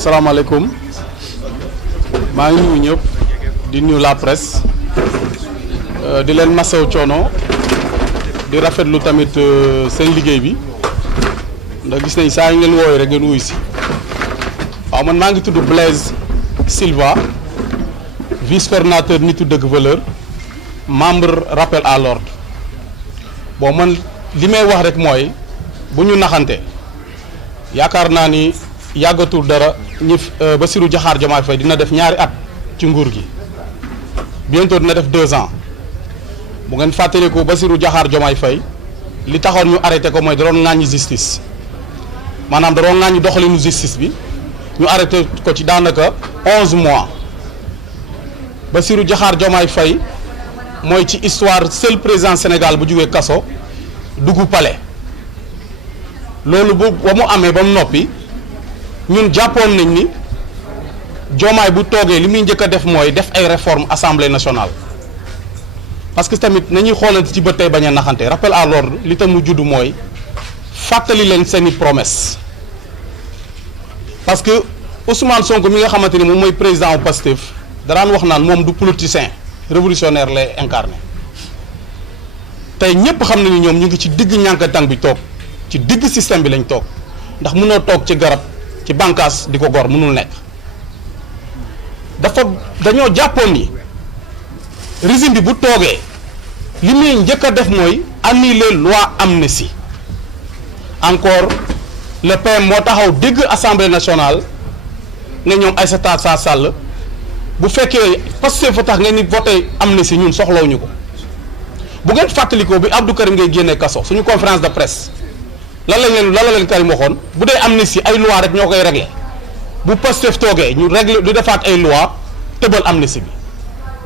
Salaamaaleykum maa ngi nuyu ñëpp di nuyu la presse di leen masaw coono di rafetlu tamit seen liggéey bi ndax gis nañ saa ñu leen wooyu rek ngeen wuy si waaw man maa ngi tudd Blaise Silva vice coordinateur nitu dëgg valeur membre rappel à l'ordre bon man li may wax rek mooy bu ñu naxante yaakaar naa ni yàggatul dara ñi Bassirou Diomaye Diakhar Faye dina def ñaari at ci nguur gi bientôt dina def 2 ans bu ngeen fàttaliku Bassirou Diomaye Faye li taxoon ñu arrêté ko mooy da doon ŋàññi justice maanaam da doon ŋàññi doxalinu justice bi ñu arrêté ko ci daanaka 11 mois Bassirou Diomaye Faye mooy ci histoire seul président Sénégal bu jógee kaso dugg palais loolu bu ba mu amee ba mu noppi ñun jàppoon nañ ni Diomaye bu toogee li muy njëkk a def mooy def ay réformes assemblée nationale parce que tamit nañuy xoolante ci bët tey bañ a naxante rappel à l'ordre li tam mu judd mooy fàttali leen seeni promesse parce que Ousmane Sonko mi nga xamante ni moom mooy président au Pastef daraan wax naan moom du politicien révolutionnaire lay incarné tey ñépp xam na ni ñoom ñu ngi ci digg ñànkatang bi toog ci digg système bi lañ toog ndax mënoo toog ci garab ci bànqaas di ko gor mënul nekk dañoo jàppoon ni régime bi bu toogee li muy njëkk a def mooy annuler loi amnistie encore le PM moo taxaw dégg assemblée nationale ne ñoom Aïssata Tall Sall bu fekkee Pastef fa tax ngeen ni voté amnistie ñun soxlawuñu ko bu ngeen fàttalikoo bi Abdou Karim ngay génnee kaso suñu conférence de presse lan la leen Karim waxoon bu dee amnistie ay loi rek ñoo koy réglé bu Pastef toogee ñu réglé du defaat ay loi tëbal amnistie bi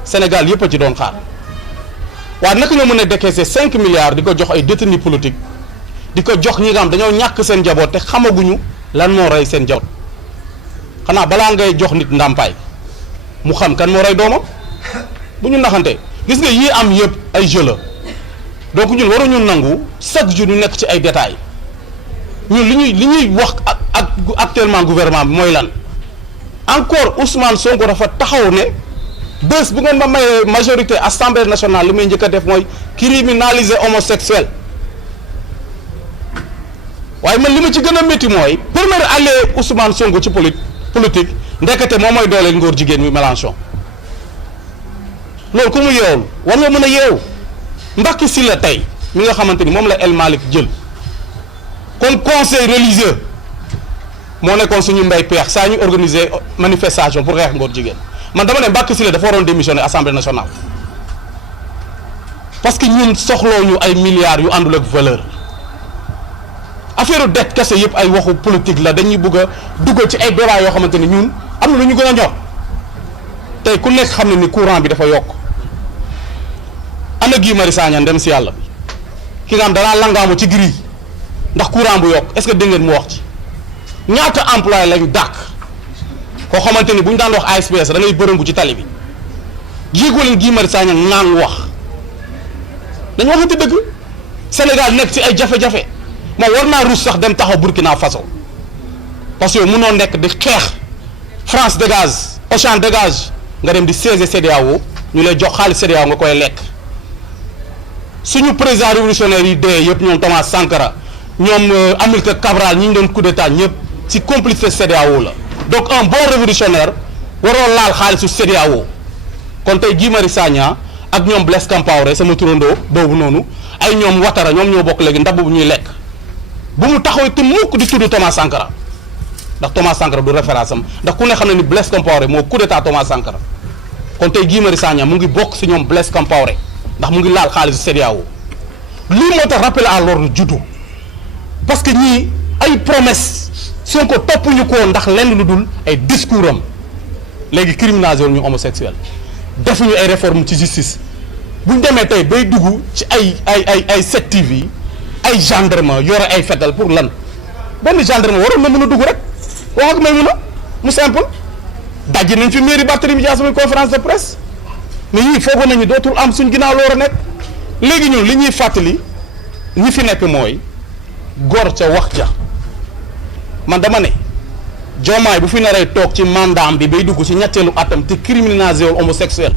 Sénégal yëpp a ci doon xaar waaye naka nga mën a décaisser 5 milliards di ko jox ay détenus politiques di ko jox ñi nga xam dañoo ñàkk seen njaboot te xamaguñu lan moo rey seen njaboot xanaa balaa ngay jox nit ndàmpaay mu xam kan moo rey doomam bu ñu naxante gis nga yii am yëpp ay jeu la donc ñun waruñu nangu chaque jour ñu nekk ci ay détails ñun li ñuy wax ak actuellement gouvernement bi mooy lan encore Ousmane Sonko dafa taxaw ne bés bu ngeen ma mayee majorité assemblée nationale li muy njëkk a def mooy criminaliser homosexuel waaye man li ma ci gën a métti mooy premier allié Ousmane Sonko ci politique ndekete moom mooy dooleel ngóor jigéen mi Mélenchon loolu ku mu yeewul war nga mën a yeewu Mbacké Sylla tey mi nga xamante ni moom la El Malick jël comme conseil religieux moo nekkoon suñu mbay peex saa ñu organiser manifestation pour xeex ngóor jigéen man dama ne Mbacké Sylla dafa waroon démissionner assemblée nationale parce que ñun soxloo ñu ay milliards yu àndul ak valeur affaire dette kese yëpp ay waxu politique la dañuy bëgg a duggal ci ay débat yoo xamante ni ñun am na lu ñu gën a ñor tey ku nekk xam ne ni courant bi dafa yokk ana Guy Marius Sagna dem si yàlla ki nga xam danaa langaamu ci gris ndax courant bu yokk est-ce que dégg ngeen mu wax ci ñaata employé lañ dàq koo xamante ni bu ñu daan wax ASPS da ngay bërëngu ci tali bi jéegoo leen Guy Marius Sagna naan wax dañu waxante dëgg Sénégal nekk ci ay jafe-jafe moom war naa ruus sax dem taxaw Burkina Faso parce que mënoo nekk di xeex France dégage Auchan dégage nga dem di siège CEDEAO ñu lay jox xaalis CEDEAO nga koy lekk suñu président révolutionnaire yi dee yëpp ñoom Thomas Sankara ñoom Amilcar Cabral ñi ñu doon coup d'état ñëpp ci complicité CEDEAO la donc un bon révolutionnaire waroo laal xaalisu CEDEAO kon tey Guy Marius Sagna ak ñoom Blaise Compaoré sama turandoo boobu noonu ay ñoom Ouattara ñoom ñoo bokk léegi ndab bu ñuy lekk bu mu taxaw te mukk di tudd Thomas Sankara ndax Thomas Sankara du référence am ndax ku ne xam ne ni Blaise Compaoré moo coup d'état Thomas Sankara kon tey Guy Marius Sagna mu ngi bokk si ñoom Blaise Compaoré ndax mu ngi laal xaalisu CEDEAO lii moo tax rappel à l'ordre juddu parce que ñii ay promesse Sonko toppuñu ko ndax lenn lu dul ay discours am léegi criminalisé ñu homosexuel defuñu ay réforme ci justice buñ demee tey bay dugg ci ay 7TV ay gendarme yore ay fetal pour lan benn gendarme waroon na mën a dugg rek wax ak may mun a mu simple dajji nañ fi mairie Barthélémy Dias muy conférence de presse mais yii foogoon nañu dootul am suñ ginnaaw loolu nekk léegi ñun li ñuy fàttali ñi fi nekk mooy góor ca wax ja man dama ne Diomaye bu fi naree toog ci mandat bi bay dugg ci ñetteelu atam te criminalisé wul homosexuel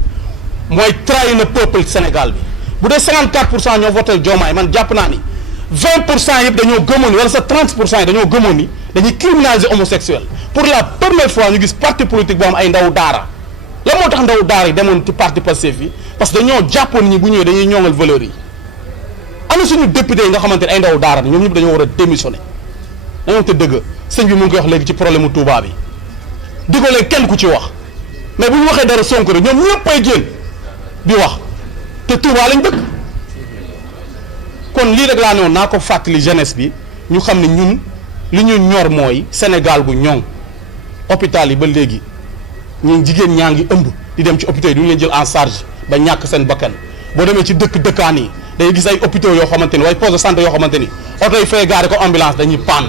mooy trahir na peuple Sénégal bi bu dee 54% ñoo voté Diomaye man jàpp naa ni 20% yëpp dañoo gëmoon ni wala sa 30% yi dañoo gëmoon ni dañuy criminaliser homosexuel pour la première fois ñu gis parti politique boo am ay ndaw daara la moo tax ndaw daara yi demoon ci parti Pastef yi parce que dañoo jàppoon ñi bu ñëwee dañuy ñoŋal valeurs yi ana suñu député yi nga xamante ne ay ndaw daara ñoom ñëpp dañoo war a démissionner dañoo te dëgg sëñ bi mu ngi koy wax léegi ci problème mu Touba bi digoo leen kenn ku ci wax mais bu ñu waxee dara Sonko rek ñoom ñëpp ay génn di wax te Touba lañ dëkk kon lii rek laa ne woon naa ko fàttali jeunesse bi ñu xam ne ñun li ñu ñor mooy Sénégal gu ñoŋ hôpital yi ba léegi ñun jigéen ñaa ngi ëmb di dem ci hôpital yi du ñu leen jël en charge ba ñàkk seen bakkan boo demee ci dëkkaan yi day gis ay hôpitaux yoo xamante ni waaye poste de santé yoo xamante ni oto yi fay gaare ko ambulance dañuy panne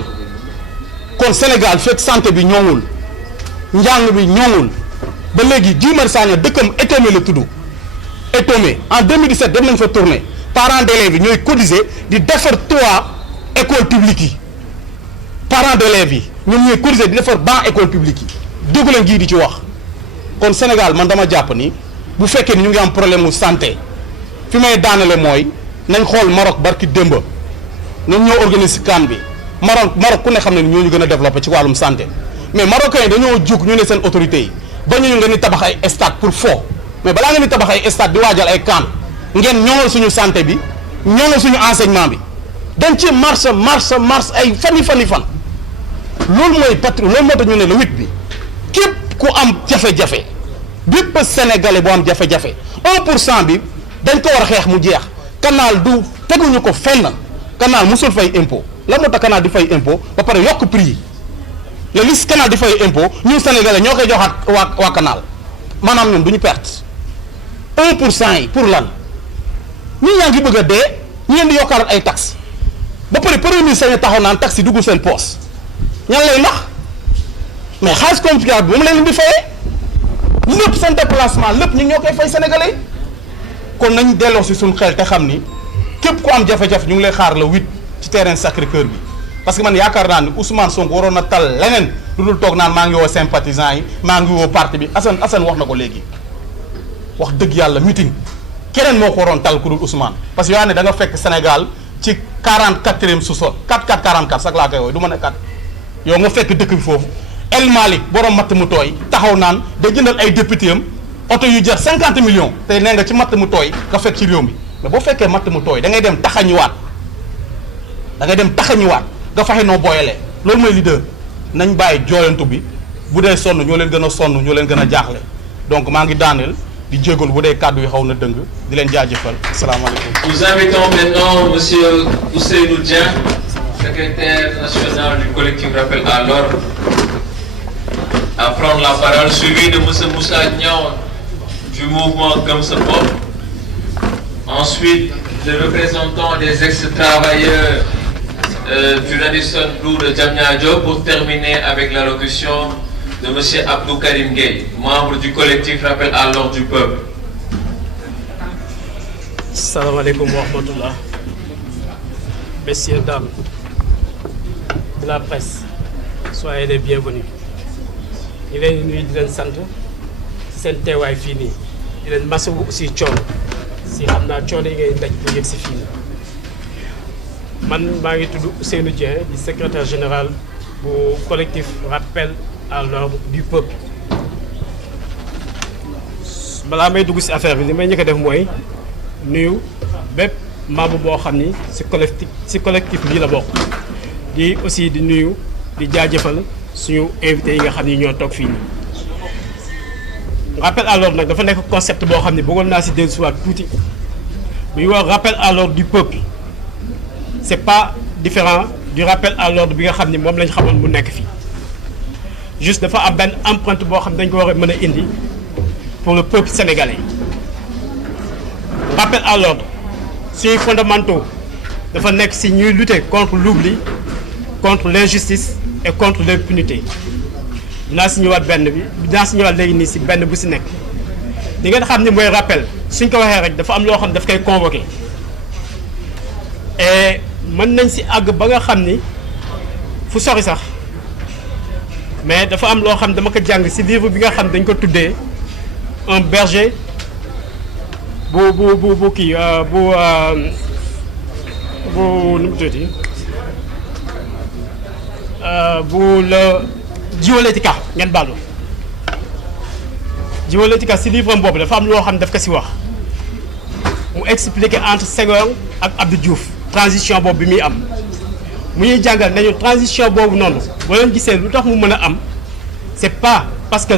kon Sénégal fekk santé bi ñoŋul njàng bi ñoŋul ba léegi Guy Marius Sagna dëkkam Etomé la tudd Etomé en 2017 dem nañ fa tournée parents d'élèves yi ñooy cotiser di defar toit école publique yi parents d'élèves yi ñoom ñooy cotiser di defar banc école publique yi déggu leen gii di ci wax kon Sénégal man dama jàpp ni bu fekkee ni ñu ngi am problème mu santé fi may daanale mooy nañ xool Maroc barki démba ñoom ñoo organise CAN bi Maroc ku ne xam ne ñoo ñu gën a développé ci wàllum santé mais marocains yi dañoo jug ñu ne seen autorités yi ba ñu ngeen di tabax ay stade pour fo mais balaa ngeen di tabax ay stade di waajal ay CAN ngeen ñoŋal suñu santé bi ñoŋal suñu enseignement bi dañ ci marche ay fan loolu mooy loolu moo tax ñu ne le 8 bi képp ku am jafe-jafe bépp sénégalais bu am jafe-jafe 1% bi dañ ko war a xeex mu jeex canal du teguñu ko fenn canal musul fay impôt la moo tax canal di fay impôt ba pare yokk prix yi le lis canal di fay impôt ñun sénégalais ñoo koy joxaat waa canal maanaam ñun du ñu perte 1% yi pour lan ñi ñaa ngi bëgg a dee ñu leen di yokkaat ay taxes ba pare premier ministre sañ taxaw naan taxes yi duggul seen poos ñan lay nax mais xaalis contribuable bi moom leen di fayee lépp seen déplacement lépp ñu ñoo koy fay sénégalais kon nañ delloo si suñu xel te xam ni képp ku am jafe-jafe ñu ngi lay xaar le 8 ci terrain Sacré-Cœur bi parce que man yaakaar naa ni Ousmane Sonko waroon na tal leneen lu dul toog naan maa ngi woo sympathisants yi maa ngi woo parti bi Assane wax na ko léegi wax dëgg yàlla meeting keneen moo ko waroon tal ku dul Ousmane parce que yoo xam ne da nga fekk Sénégal ci 44e sous-sol 44 sax laa koy wooy du ma ne 4 yow nga fekk dëkk bi foofu El Malick borom matt mu tooy taxaw naan day jëndal ay député am oto yu jar 50 millions tey nee nga ci matt mu tooy nga fekk ci réew mi mais boo fekkee matt mu tooy da ngay dem taxañuwaat nga fexe noo booyalee loolu mooy leader nañ bàyyi jooyantu bi bu dee sonn ñoo leen gën a sonn ñoo leen gën a jaaxle donc maa ngi daaneel di jégalu bu dee kàddu yi xaw na dëng di leen jaajëfal asalaamaaleykum. Nous invitons maintenant monsieur Ousseynou Dieng, secrétaire national du collectif Rappel à l'ordre, à prendre la parole, suivi de monsieur Moussa Niang du mouvement Gëm Sa Bopp. Ensuite, le représentant des ex-travailleurs du Radisson Blu de Diamniadio pour terminer avec l'allocution de monsieur Abdou Karim Gueye, membre du collectif Rappel à l'ordre du peuple. Salam alaikum wa rahmatullah. Messieurs, dames de la presse, soyez les bienvenus. ñu leen di nuyu di leen sant seen teewaay fii nii di leen masawu aussi coono si xam naa coono yi ngay daj bu yegg si fii nii man maa ngi tudd Ousseynou Dieng di secrétaire général bu collectif rappel à l'ordre du peuple. balaa may dugg ci affaire bi li may njëkk a def mooy nuyu bépp membre boo xam ni ci collectif bii la bokk di aussi di nuyu di jaajëfal suñu invité yi nga xam ni ñoo toog fii nii. rappel à l'ordre nag dafa nekk concept boo xam ne bëggoon naa ci dellusiwaat tuuti bu ñuy wax rappel à l'ordre du peuple c'est pas différent du rappel à l'ordre bi nga xam ni moom lañ xamoon mu nekk fii juste dafa am benn empreinte boo xam dañ ko war a mën a indi pour le peuple sénégalais. Rappel à l'ordre suñuy fondamentaux dafa nekk ci ñuy lutter contre l'oubli, contre l'injustice et contre l'impunité. dinaa ci ñëwaat benn bi dinaa ci ñëwaat léegi nii ci benn bu ci nekk li nga xam ni mooy rappel suñ ko waxee rek dafa am loo xam daf koy convoquer et mën nañ ci àgg ba nga xam ni fu sori sax mais dafa am loo xam dama ko jàng ci livre bi nga xam dañ ko tuddee un berger bu nu mu tuddati bu la Dialéctica ngeen baalu Dialéctica ci livre am boobu dafa am loo xam daf ko ci wax mu expliquer entre Senghor ak Abdou Diouf transition boobu bi muy am mu ñuy jàngal nañu transition boobu noonu boo leen gisee lu tax mu mën a am c'est pas parce que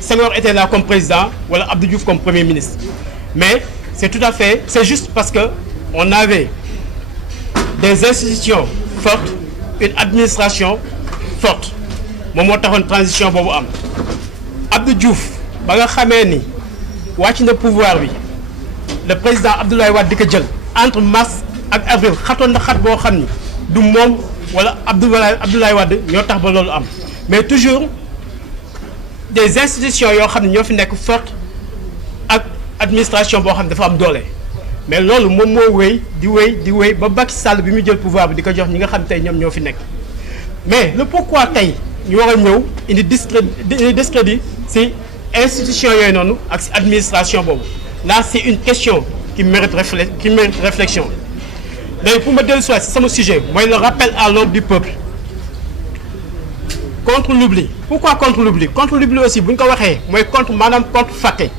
Senghor était là comme président wala Abdou Diouf comme premier ministre mais c'est tout à fait c'est juste parce que on avait des institutions fortes une administration forte moom moo taxoon transition boobu am Abdou Diouf ba nga xamee ni wàcc na pouvoir bi le président Abdoulaye Wade di ko jël entre mars ak avril xatoon na xat boo xam ni du moom wala Abdoulaye Wade ñoo tax ba loolu am mais toujours des institutions yoo xam ne ñoo fi nekk forte ak administration boo xam ne dafa am doole mais loolu moom moo wéy di wéy ba Macky Sall bi mu jël pouvoir bi di ko jox ñi nga xam tey ñoom ñoo fi nekk mais le pourquoi tey ñu war a ñëw indi discrédit ci institution yooyu noonu ak ci administration boobu là c'est une question qui mérite réflexion léegi pour ma dellu si ci sama sujet mooy le rappel à l'ordre du peuple contre l'oubli pourquoi contre l'oubli aussi bu ñu ko waxee mooy contre maanaam contre fàtte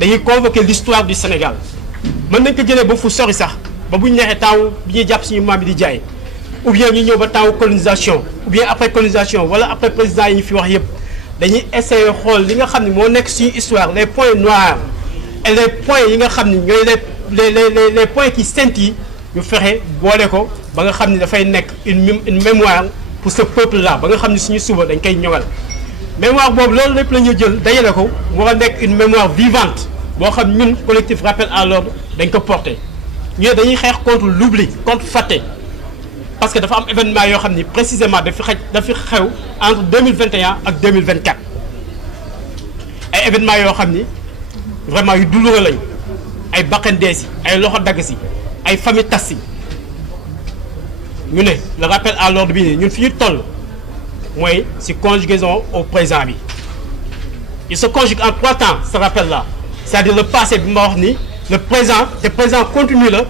dañuy convoquer l'histoire du Sénégal mën nañ ko jëlee ba fu sori sax ba bu ñu neexee temps bi ñuy jàpp suñu maam bi di jaay ou bien ñu ñëw ba temps colonisation ou bien après colonisation wala après président yi ñu fi wax yépp dañuy essayer xool li nga xam ne moo nekk suñu histoire les points noirs et les points yi nga xam ne ñooy les points qui scintillent ñu fexe boole ko ba nga xam ne dafay nekk une mémoire pour ce peuple là ba nga xam ne suñu suba dañ koy ñoŋal mémoire boobu loolu lépp la ñuy jël dajale ko mu war a nekk une mémoire vivante boo xam ñun collectif rappel à l'ordre dañ ko porté ñu dañuy xeex contre l'oubli contre fàtte parce que dafa am événement yoo xam ni précisément dafi xew entre 2021 ak 2024 ay événements yoo xam ni vraiment yu douloureux lañu ay bakkan dee si ay loxo dagg si ay famille tas si ñu ne le rappel à l'ordre bi nii ñun fi ñu toll mooy si conjugaison au présent bi il se conjugue en 3 temps ce rappel là c'est-à-dire le passé bi ma wax ni le présent te présent continu la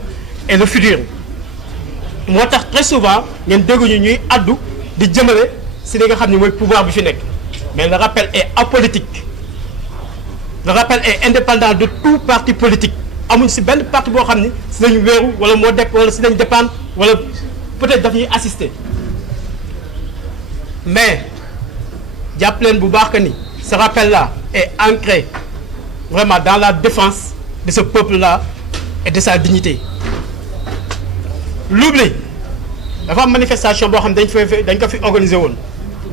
et le futur moo tax très souvent ngeen dégguñu ñuy addu di jëmale si li nga xam ne mooy pouvoir bi fi nekk mais le rappel est apolitique le rappel est indépendant de tout parti politique amuñ si benn parti boo xam ni si lañu wéeru wala moo dep wala si lañu dépendre wala peut-être daf ñuy assister mais jàpp leen bu baax que ni ce rappel là est ancré vraiment dans la défense de ce peuple là et de sa dignité. L'oubli dafa am manifestation boo xam ne dañ ko fi organiser woon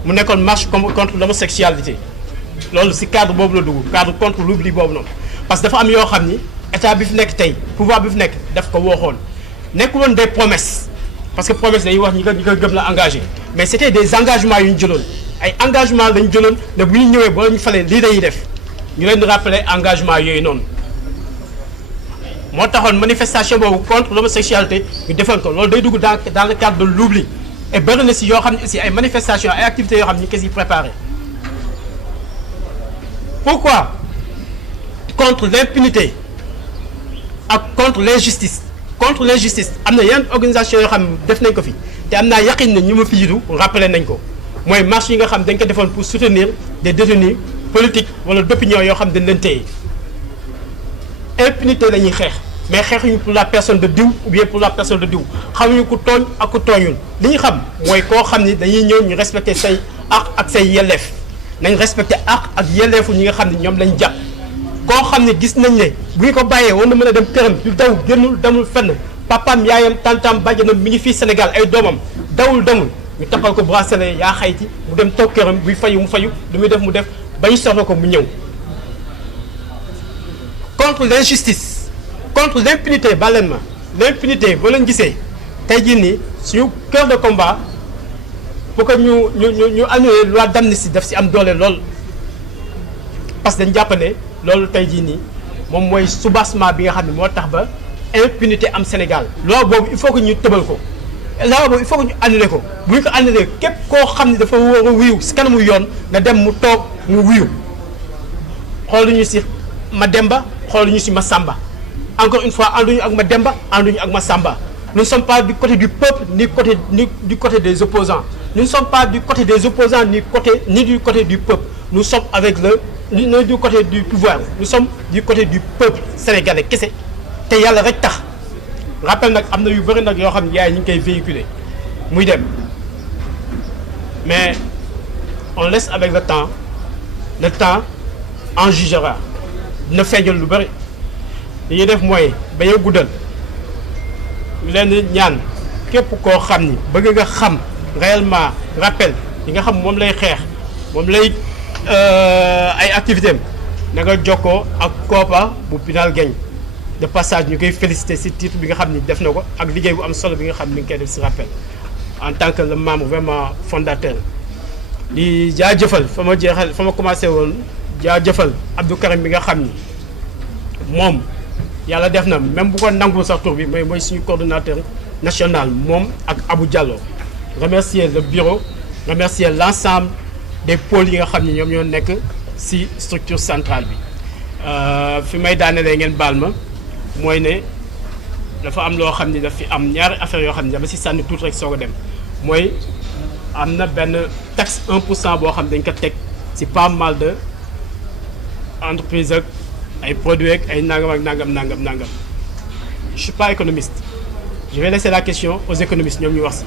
mu nekkoon marche contre l'homosexualité loolu ci cadre boobu la dugg cadre contre l'oubli boobu noonu parce que dafa am yoo xam ni état bi fi nekk tey pouvoir bi fi nekk daf ko waxoon nekkuloon des promesses parce que promesse dañuy wax ñi ko gëm la engagé mais c'était des engagements yu ñu jëloon ay engagements lañu jëloon ne bu ñu ñëwee ba ñu falee lii dañuy def ñu leen di rappeler engagement yooyu noonu moo taxoon manifestation boobu contre l'homosexualité ñu defoon ko loolu day dugg dans le cadre de l'oubli et bëri na si yoo xam ne aussi ay manifestations ay activités yoo xam ne ñu ngi koy préparé. Pourquoi contre l'impunité ak contre l'injustice contre l'injustice am na yenn organisation yoo xam def nañ ko fi te am naa yaqin ne ñi ma fi jiitu rappelé nañ ko mooy marche yi nga xam dañ ko defoon pour soutenir des détenus politiques wala d'opinion yoo xam dañ leen téye impunité la ñuy xeex mais xeexuñu pour la personne de diw ou bien pour la personne de diw xamuñu ku tooñ ak ku tooñul li ñu xam mooy koo xam ni dañuy ñëw ñu respecter say àq ak say yelleef nañ respecter àq ak yelleefu ñi nga xam ne ñoom lañ jàpp koo xam ne gis nañ ne bu ñu ko bàyyee war na mën a dem këram du daw génnul demul fenn papaam yaayam tantam bàjjanam mi ngi fii Sénégal ay doomam dawul demul ñu tappal ko bracelet yaa xayti mu dem toog këram buy fayu mu fayu lu muy def mu def ba ñu soxla ko mu ñëw contre l'injustice contre l'impunité baleen ma l'impunité boo leen gisee tey jii nii suñu cœur de combat pour que ñu annuler loi d'amnistie daf si am doole lool parce que dañ jàpp ne loolu tey jii nii moom mooy soubassement bi nga xam ne moo tax ba impunité am Sénégal loi boobu il faut que ñu tëbal ko loi boobu il faut que ñu annuler ko bu ñu ko annuler képp koo xam ne dafa war a wuyu si kanamu yoon na dem mu toog mu wuyu xooluñu si Mademba xooluñu si Massamba encore une fois ànduñu ak Mademba ànduñu ak Massamba nous ne sommes pas du côté du peuple ni du côté des opposants nous ne sommes pas du côté des opposants ni du côté du peuple nous sommes avec ni du côté du pouvoir nous sommes du côté du peuple sénégalais kese te yàlla rek tax rappel nag am na yu bëri nag yoo xam ne yaay ñu ngi koy véhiculer muy dem mais on laisse avec le temps en jugera dina feeñal lu bëri li ñuy def mooy bañ a guddal ñu leen di ñaan képp koo xam ni bëgg nga xam réellement rappel yi nga xam moom lay xeex moom lay ay activité am na nga jokkoo ak Kopa bu Pinal Gagne de passage ñu koy féliciter ci titre bi nga xam ni def na ko ak liggéey bu am solo bi nga xam ni nga koy def ci rappel en tant que le membre vraiment fondateur di jaajëfal fa ma commencé woon jaajëfal Abdou Karim bi nga xam ni moom yàlla def na même bu ko nangul sax tur bi mais mooy suñu coordonnateur national moom ak Abou Diallo remercier le bureau remercier l'ensemble des pôles yi nga xam ni ñoom ñoo nekk ci structure centrale bi fi may daanelee ngeen baal ma mooy ne dafa am loo xam ni daf fi am ñaari affaire yoo xam ni dama ci sànni tuuti rek soog a dem mooy am na benn taxe 1% boo xam dañ ko teg ci pas mal de entreprise ak ay produits ak ay nangam ak nangam je suis pas économiste je vais laisser la question aux économistes ñoom ñu wax ci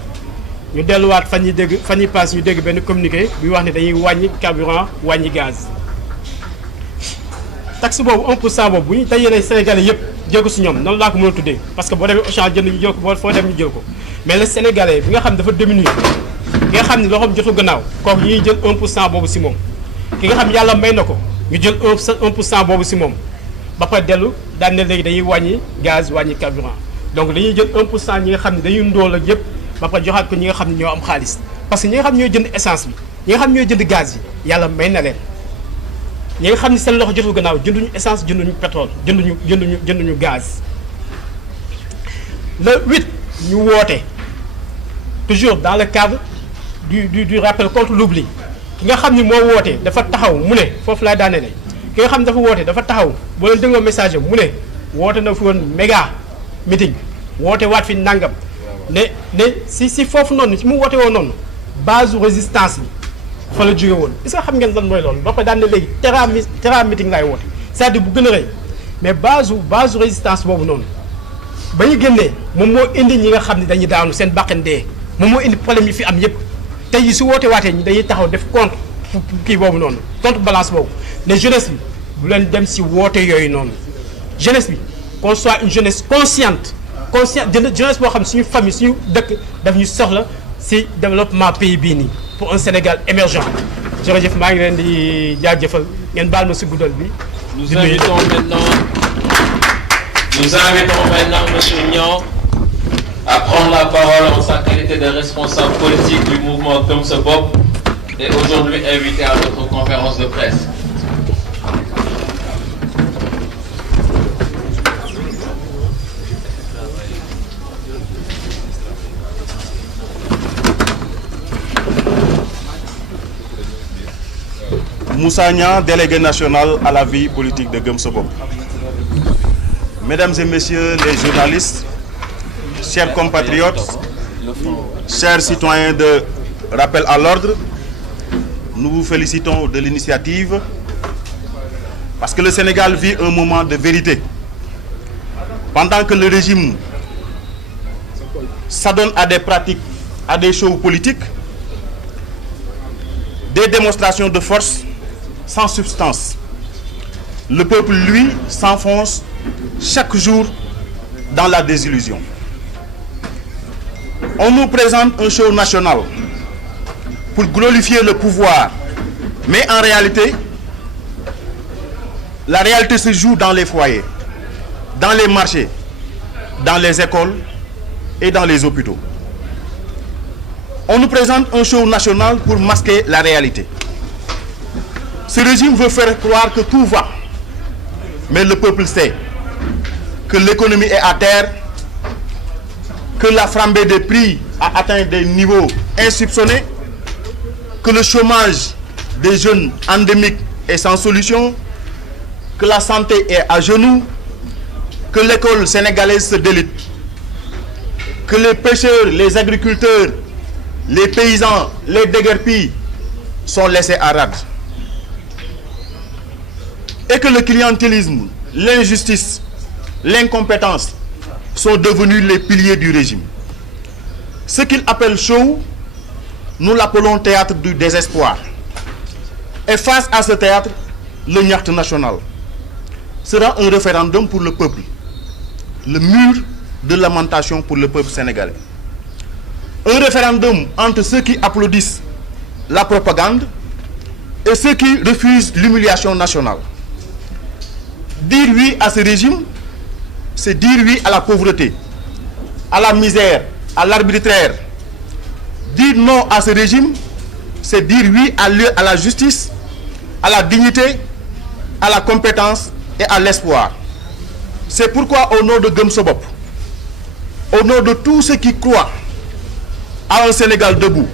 ñu delluwaat fan yi passe ñu dégg benn communiqué buy wax ne dañuy wàññi carburant wàññi gaz taxe boobu 1% boobu bu ñu dajalee Sénégalais yëpp jël ko ci ñoom noonu laa ko mën a tuddee parce que boo demee Auchan jënd ñu jël ko foo dem ñu jël ko mais le Sénégalais bi nga xam ne dafa diminué ki nga xam ne loxoom jotul gannaaw kooku ñuy jël 1% boobu ci moom ki nga xam yàlla may na ko ñu jël 1% boobu ci moom ba pare dellu daan ne léegi dañuy wàññi gaz wàññi carburant donc dañuy jël 1% ñi nga xam ne dañuy ndóol ak yëpp ba pare joxaat ko ñi nga xam ne ñoo am xaalis parce que ñi nga xam ne ñooy jënd essence bi ñi nga xam ne ñooy jënd gaz yi yàlla may na leen ñi nga xam ne seen loxo jotul gannaaw jënduñu essence jënduñu pétrole jënduñu gaz. Le 8 ñu woote toujours dans le cadre du rappel contre l'oubli ki nga xam ni moo woote dafa taxaw mu ne foofu laa daanele ki nga xam ne dafa woote dafa taxaw boo leen dégloo message mu ne woote na fi woon méga meeting woote waat fi nangam ne si foofu noonu si mu woote woon noonu base résistance bi fa la jóge woon est-ce que xam ngeen lan mooy loolu ba pare daan ne léegi terra meeting laay woote c'est-à-dire bu gën a rëy mais base résistance boobu noonu ba ñu génnee moom moo indi ñi nga xam ne dañuy daanu seen bàqen dee moom moo indi problème yi fi am yépp tey jii su woote waatee ñi dañuy taxaw def contre kii boobu noonu contre balance boobu ne jeunesse bi bu leen dem si woote yooyu noonu jeunesse bi qu'on soit une jeunesse consciente jeunesse boo xam ne suñu famille suñu dëkk daf ñu soxla si développement pays bii nii pour un Sénégal émergent jërëjëf maa ngi leen di jaajëfal ngeen baal ma si guddal bi. Nous invitons maintenant Monsieur Niang à prendre la parole en sa qualité de responsable politique du mouvement Gëm Sa Bopp et aujourd'hui invité à notre conférence de presse. Moussa Niang, délégué national à la vie politique de Gëm Sa Bopp. Mesdames et messieurs les journalistes, chers compatriotes, chers citoyens de Rappel à l'ordre, nous vous félicitons de l'initiative parce que le Sénégal vit un moment de vérité. Pendant que le régime s'adonne à des pratiques, à des shows politiques, des démonstrations de force sans substance, le peuple, lui, s'enfonce chaque jour dans la désillusion. On nous présente un show national pour glorifier le pouvoir, mais en réalité, la réalité se joue dans les foyers, dans les marchés, dans les écoles et dans les hôpitaux. On nous présente un show national pour masquer la réalité. Ce régime veut faire croire que tout va, mais le peuple sait que l'économie est à terre, que la flambée des prix a atteint des niveaux insoupçonnés, que le chômage des jeunes endémique est sans solution, que la santé est à genoux, que l'école sénégalaise se délite, que les pêcheurs, les agriculteurs, les paysans, les déguerpis sont laissés à rade, et que le clientélisme, l'injustice, l'incompétence sont devenus les piliers du régime. Ce qu'il appelle show, nous l'appelons théâtre du désespoir. Et face à ce théâtre, le Niakhte national sera un référendum pour le peuple, le mur de lamentation pour le peuple sénégalais. Un référendum entre ceux qui applaudissent la propagande et ceux qui refusent l'humiliation nationale. Dire oui à ce régime, c'est dire oui à la pauvreté, à la misère, à l'arbitraire. Dire non à ce régime, c'est dire oui à la justice, à la dignité, à la compétence et à l'espoir. C'est pourquoi, au nom de Gëm Sa Bopp, au nom de tous ceux qui croient à un Sénégal debout,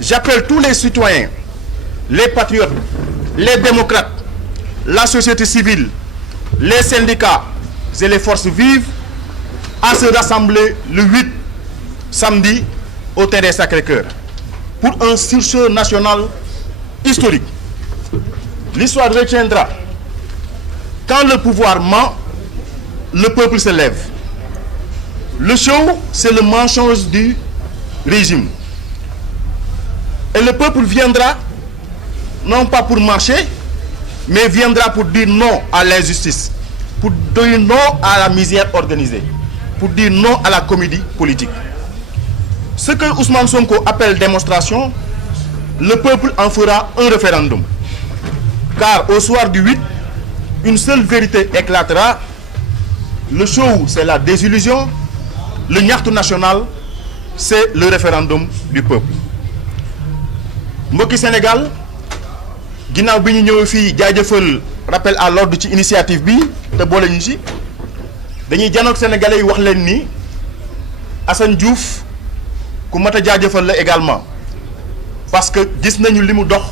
j'appelle tous les citoyens, les patriotes, les démocrates, la société civile, les syndicats et les forces vives à se rassembler le 8 samedi au terrain Sacré-Cœur pour un sursaut national historique. L'histoire retiendra: quand le pouvoir ment, le peuple se lève. Le show, c'est le mensonge du régime. Et le peuple viendra, non pas pour marcher, mais viendra pour dire non à l'injustice, pour dire non à la misère organisée, pour dire non à la comédie politique. Ce que Ousmane Sonko appelle démonstration, le peuple en fera un référendum. Car au soir du 8, une seule vérité éclatera. Le show, c'est la désillusion. Le Niakhte national, c'est le référendum du peuple. Mbokki Sénégal, ginnaaw bi ñu ñëw fii jaajëfal rappel à l'ordre ci initiative bi te boole ñu ci, dañuy janoog sénégalais yi wax leen ni Assane Diouf ku mat a jaajëfal la également, parce que gis nañu li mu dox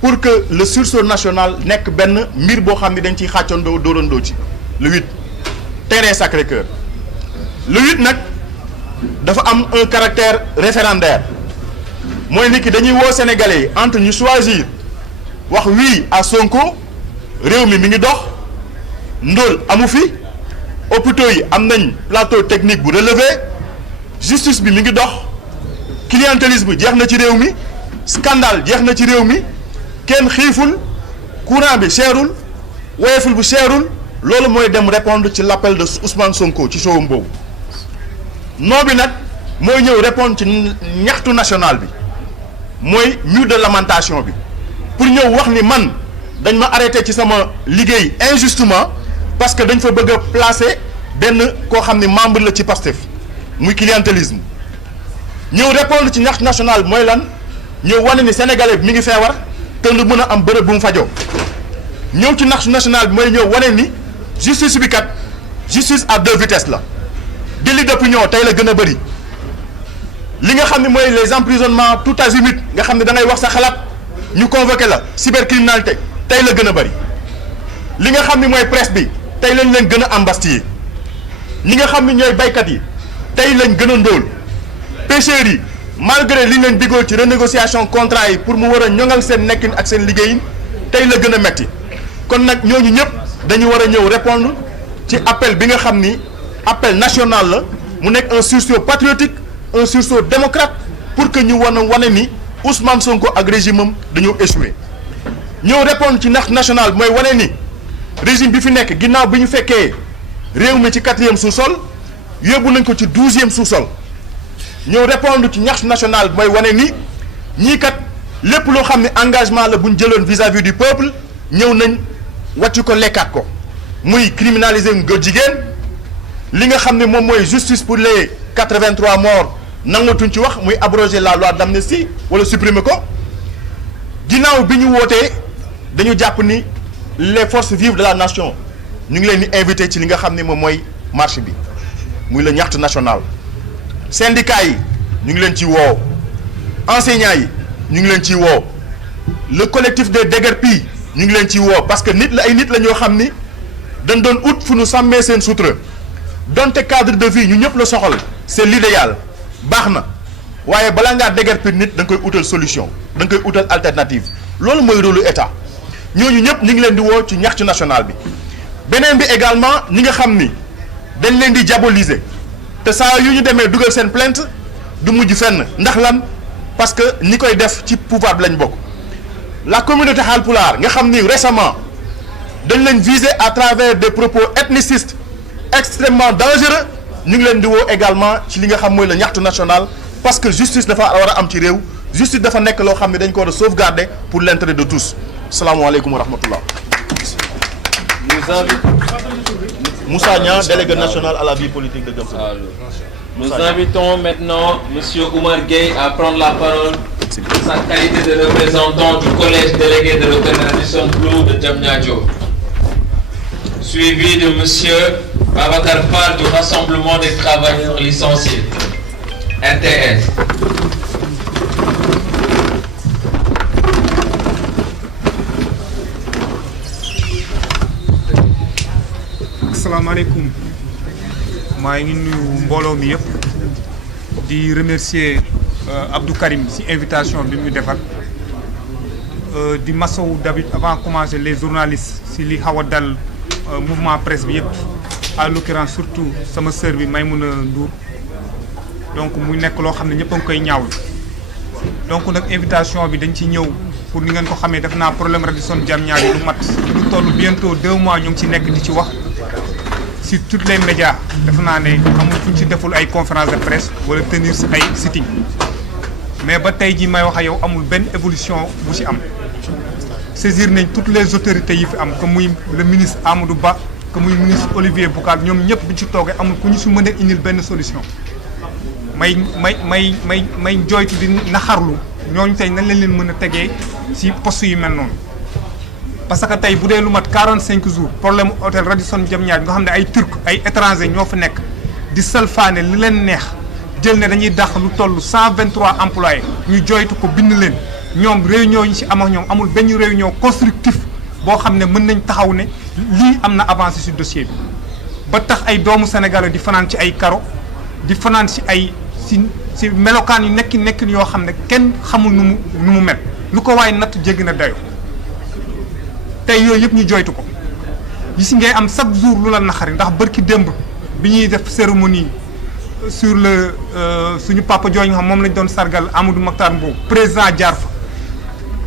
pour que le sursaut national nekk benn mbir boo xam ne dañ ciy xàccandoo dóorandoo ci le 8 terrain Sacré-Cœur. Le 8 nag dafa am un caractère référendaire, mooy nit ki dañuy woo sénégalais yi entre ñu choisir wax oui à Sonko, réew mi ngi dox, ndóol amu fi, hôpitaux yi am nañ plateau technique bu relevé, justice bi mi ngi dox, clientélisme jeex na ci réew mi, scandale jeex na ci réew mi, kenn xiiful, courant bi cherul, woyeful bu cherul. Loolu mooy dem répondre ci l'appel de Ousmane Sonko ci showam boobu. Non bi nag mooy ñëw répondre ci ñaxtu national bi, mooy mur de lamentation bi, pour ñëw wax ni man dañ ma arrêté ci sama liggéey injustement parce que dañ fa bëgg a placer benn koo xam ni membre la ci Pastef, muy clientélisme. ñëw répondre ci ñaxtu national bi mooy lan? ñëw wane ni sénégalais bi mi ngi feebar te lu mën a am bërëb bu mu fajoo. ñëw ci ñaxtu national bi mooy ñëw wane ni justice bi kat justice à deux vitesses la. délit d'opinion tey la gën a bëri, li nga xam ne mooy les emprisonnements tout azimut nga xam ne da ngay wax sa xalaat ñu convoqué la, cybercriminalité tey la gën a bëri, li nga xam ne mooy presse bi tey lañ leen gën a embastillé. ñi nga xam ne ñooy baykat yi tey lañ gën a ndóol pêcheurs yi malgré li leen diggoon ci renégociation contrat yi pour mu war a ñoŋal seen nekkin ak seen liggéeyin tey la gën a metti kon nag ñooñu ñëpp dañu war a ñëw répondre ci appel bi nga xam ni appel national la mu nekk un sursaut patriotique un sursaut démocrate pour que ñu wane ni Ousmane Sonko ak régime am dañoo échoué ñëw répondre ci national mooy wane ni régime bi fi nekk ginnaaw bi ñu fekkee réew mi ci 4e sous-sol yóbbu nañ ko ci 12e sous-sol ñëw répondre ci ñaxtu national mooy wane ni ñii kat lépp loo xam ne engagement la bu ñu jëloon vis-à-vis du peuple ñëw nañ wàcc ko lekkaat ko muy criminaliser góor jigéen li nga xam ne moom mooy justice pour les 83 morts nangatuñ ci wax muy abroger la loi d'amnistie wala supprimer ko ginnaaw bi ñu wootee dañu jàpp ni les forces vives de la nation ñu ngi leen di invité ci li nga xam ne moom mooy marche bi muy la ñaxtu national syndicats yi ñu ngi leen ci woo enseignants yi ñu ngi leen ci woo le collectif des déguerpis ñu ngi leen ci woo parce que nit la ay nit la ñoo xam ni dañ doon ut fu nu sàmmee seen sutura donte cadre de vie ñu ñëpp la soxal c'est l'idéal baax na waaye balaa ngaa déguerpir nit da nga koy utal solution da nga koy utal alternative loolu mooy rôle état ñooñu ñëpp ñu ngi leen di woo ci ñaxtu national bi beneen bi également ñi nga xam ni dañ leen di diaboliser te saa yu ñu demee dugal seen plainte du mujj fenn ndax lan parce que ñi koy def ci pouvoir bi lañ bokk la communauté Haalpulaar nga xam ni récemment dañ leen viser à travers des propos ethnicistes extrêmement dangereux ñu ngi leen di woo également ci li nga xam mooy la ñaxtu national parce que justice dafa war a am ci réew justice dafa nekk loo xam ne dañ ko war a sauvegarder pour l'intérêt de tous salaamaaleykum wa rahmatullah. Moussa Niang, délégué national à la vie politique de Gëm Sa Bopp. Nous invitons maintenant Monsieur Oumar Gueye à prendre la parole en sa qualité de représentant du collège délégué de l'organisation Blue de Diamniadio, suivi de Monsieur Babacar Fall du Rassemblement des travailleurs licenciés, RTS. asalaamaaleykum maa ngi nuyu mbooloo mi yëpp di remercier Abdou Karim ci invitation bi mu defal di masawu d'habitude avant commencer les journalistes ci li xaw a dal mouvement presse bi yëpp à l'occurrence surtout sama sœur bi Maymouna Ndour donc muy nekk loo xam ne ñëpp a ngi koy ñaawlu donc nag invitation bi dañ ci ñëw pour ni ngeen ko xamee def naa problème Radisson Diamniadio lu mat lu toll bientôt 2 mois ñu ngi ci nekk di ci wax sur tous les médias def naa ne amul fu ñu ci deful ay conférence de presse wala tenir si ay sitting mais ba tey jii may wax ak yow amul benn évolution bu ci am saisir nañ toutes les autorités yi fi am que muy le ministre Amadou Ba que muy ministre Olivier Boucar ñoom ñëpp bu ci toogee amul ku ñu si mën a indil benn solution may jooytu di naxarlu ñooñu tey nañ leen mën a tegee si poste yu mel noonu. parce que tey bu dee lu mat 45 jours problème hôtel Radisson Diamniadio nga xam ne ay turc ay étranger ñoo fa nekk di salfaane li leen neex jël ne dañuy dàq lu toll 123 employés ñu joytu ko bind leen ñoom réunion yi ci am ak ñoom amul benn réunion constructif boo xam ne mën nañ taxaw ne lii am na avancé ci dossier bi ba tax ay doomu sénégalais di fanaan ci ay karo di fanaan ci ay ci melokaan yu nekkin yoo xam ne kenn xamul nu mu mel lu ko waaye natt jéggi na dayo tey yooyu yëpp ñu joytu ko gis ngay am chaque jour lu la naxari ndax bërki démb bi ñuy def cérémonie sur le suñu papa jooju nga xam moom lañ doon sargal Amadou Makhtar Mbow président jaar fa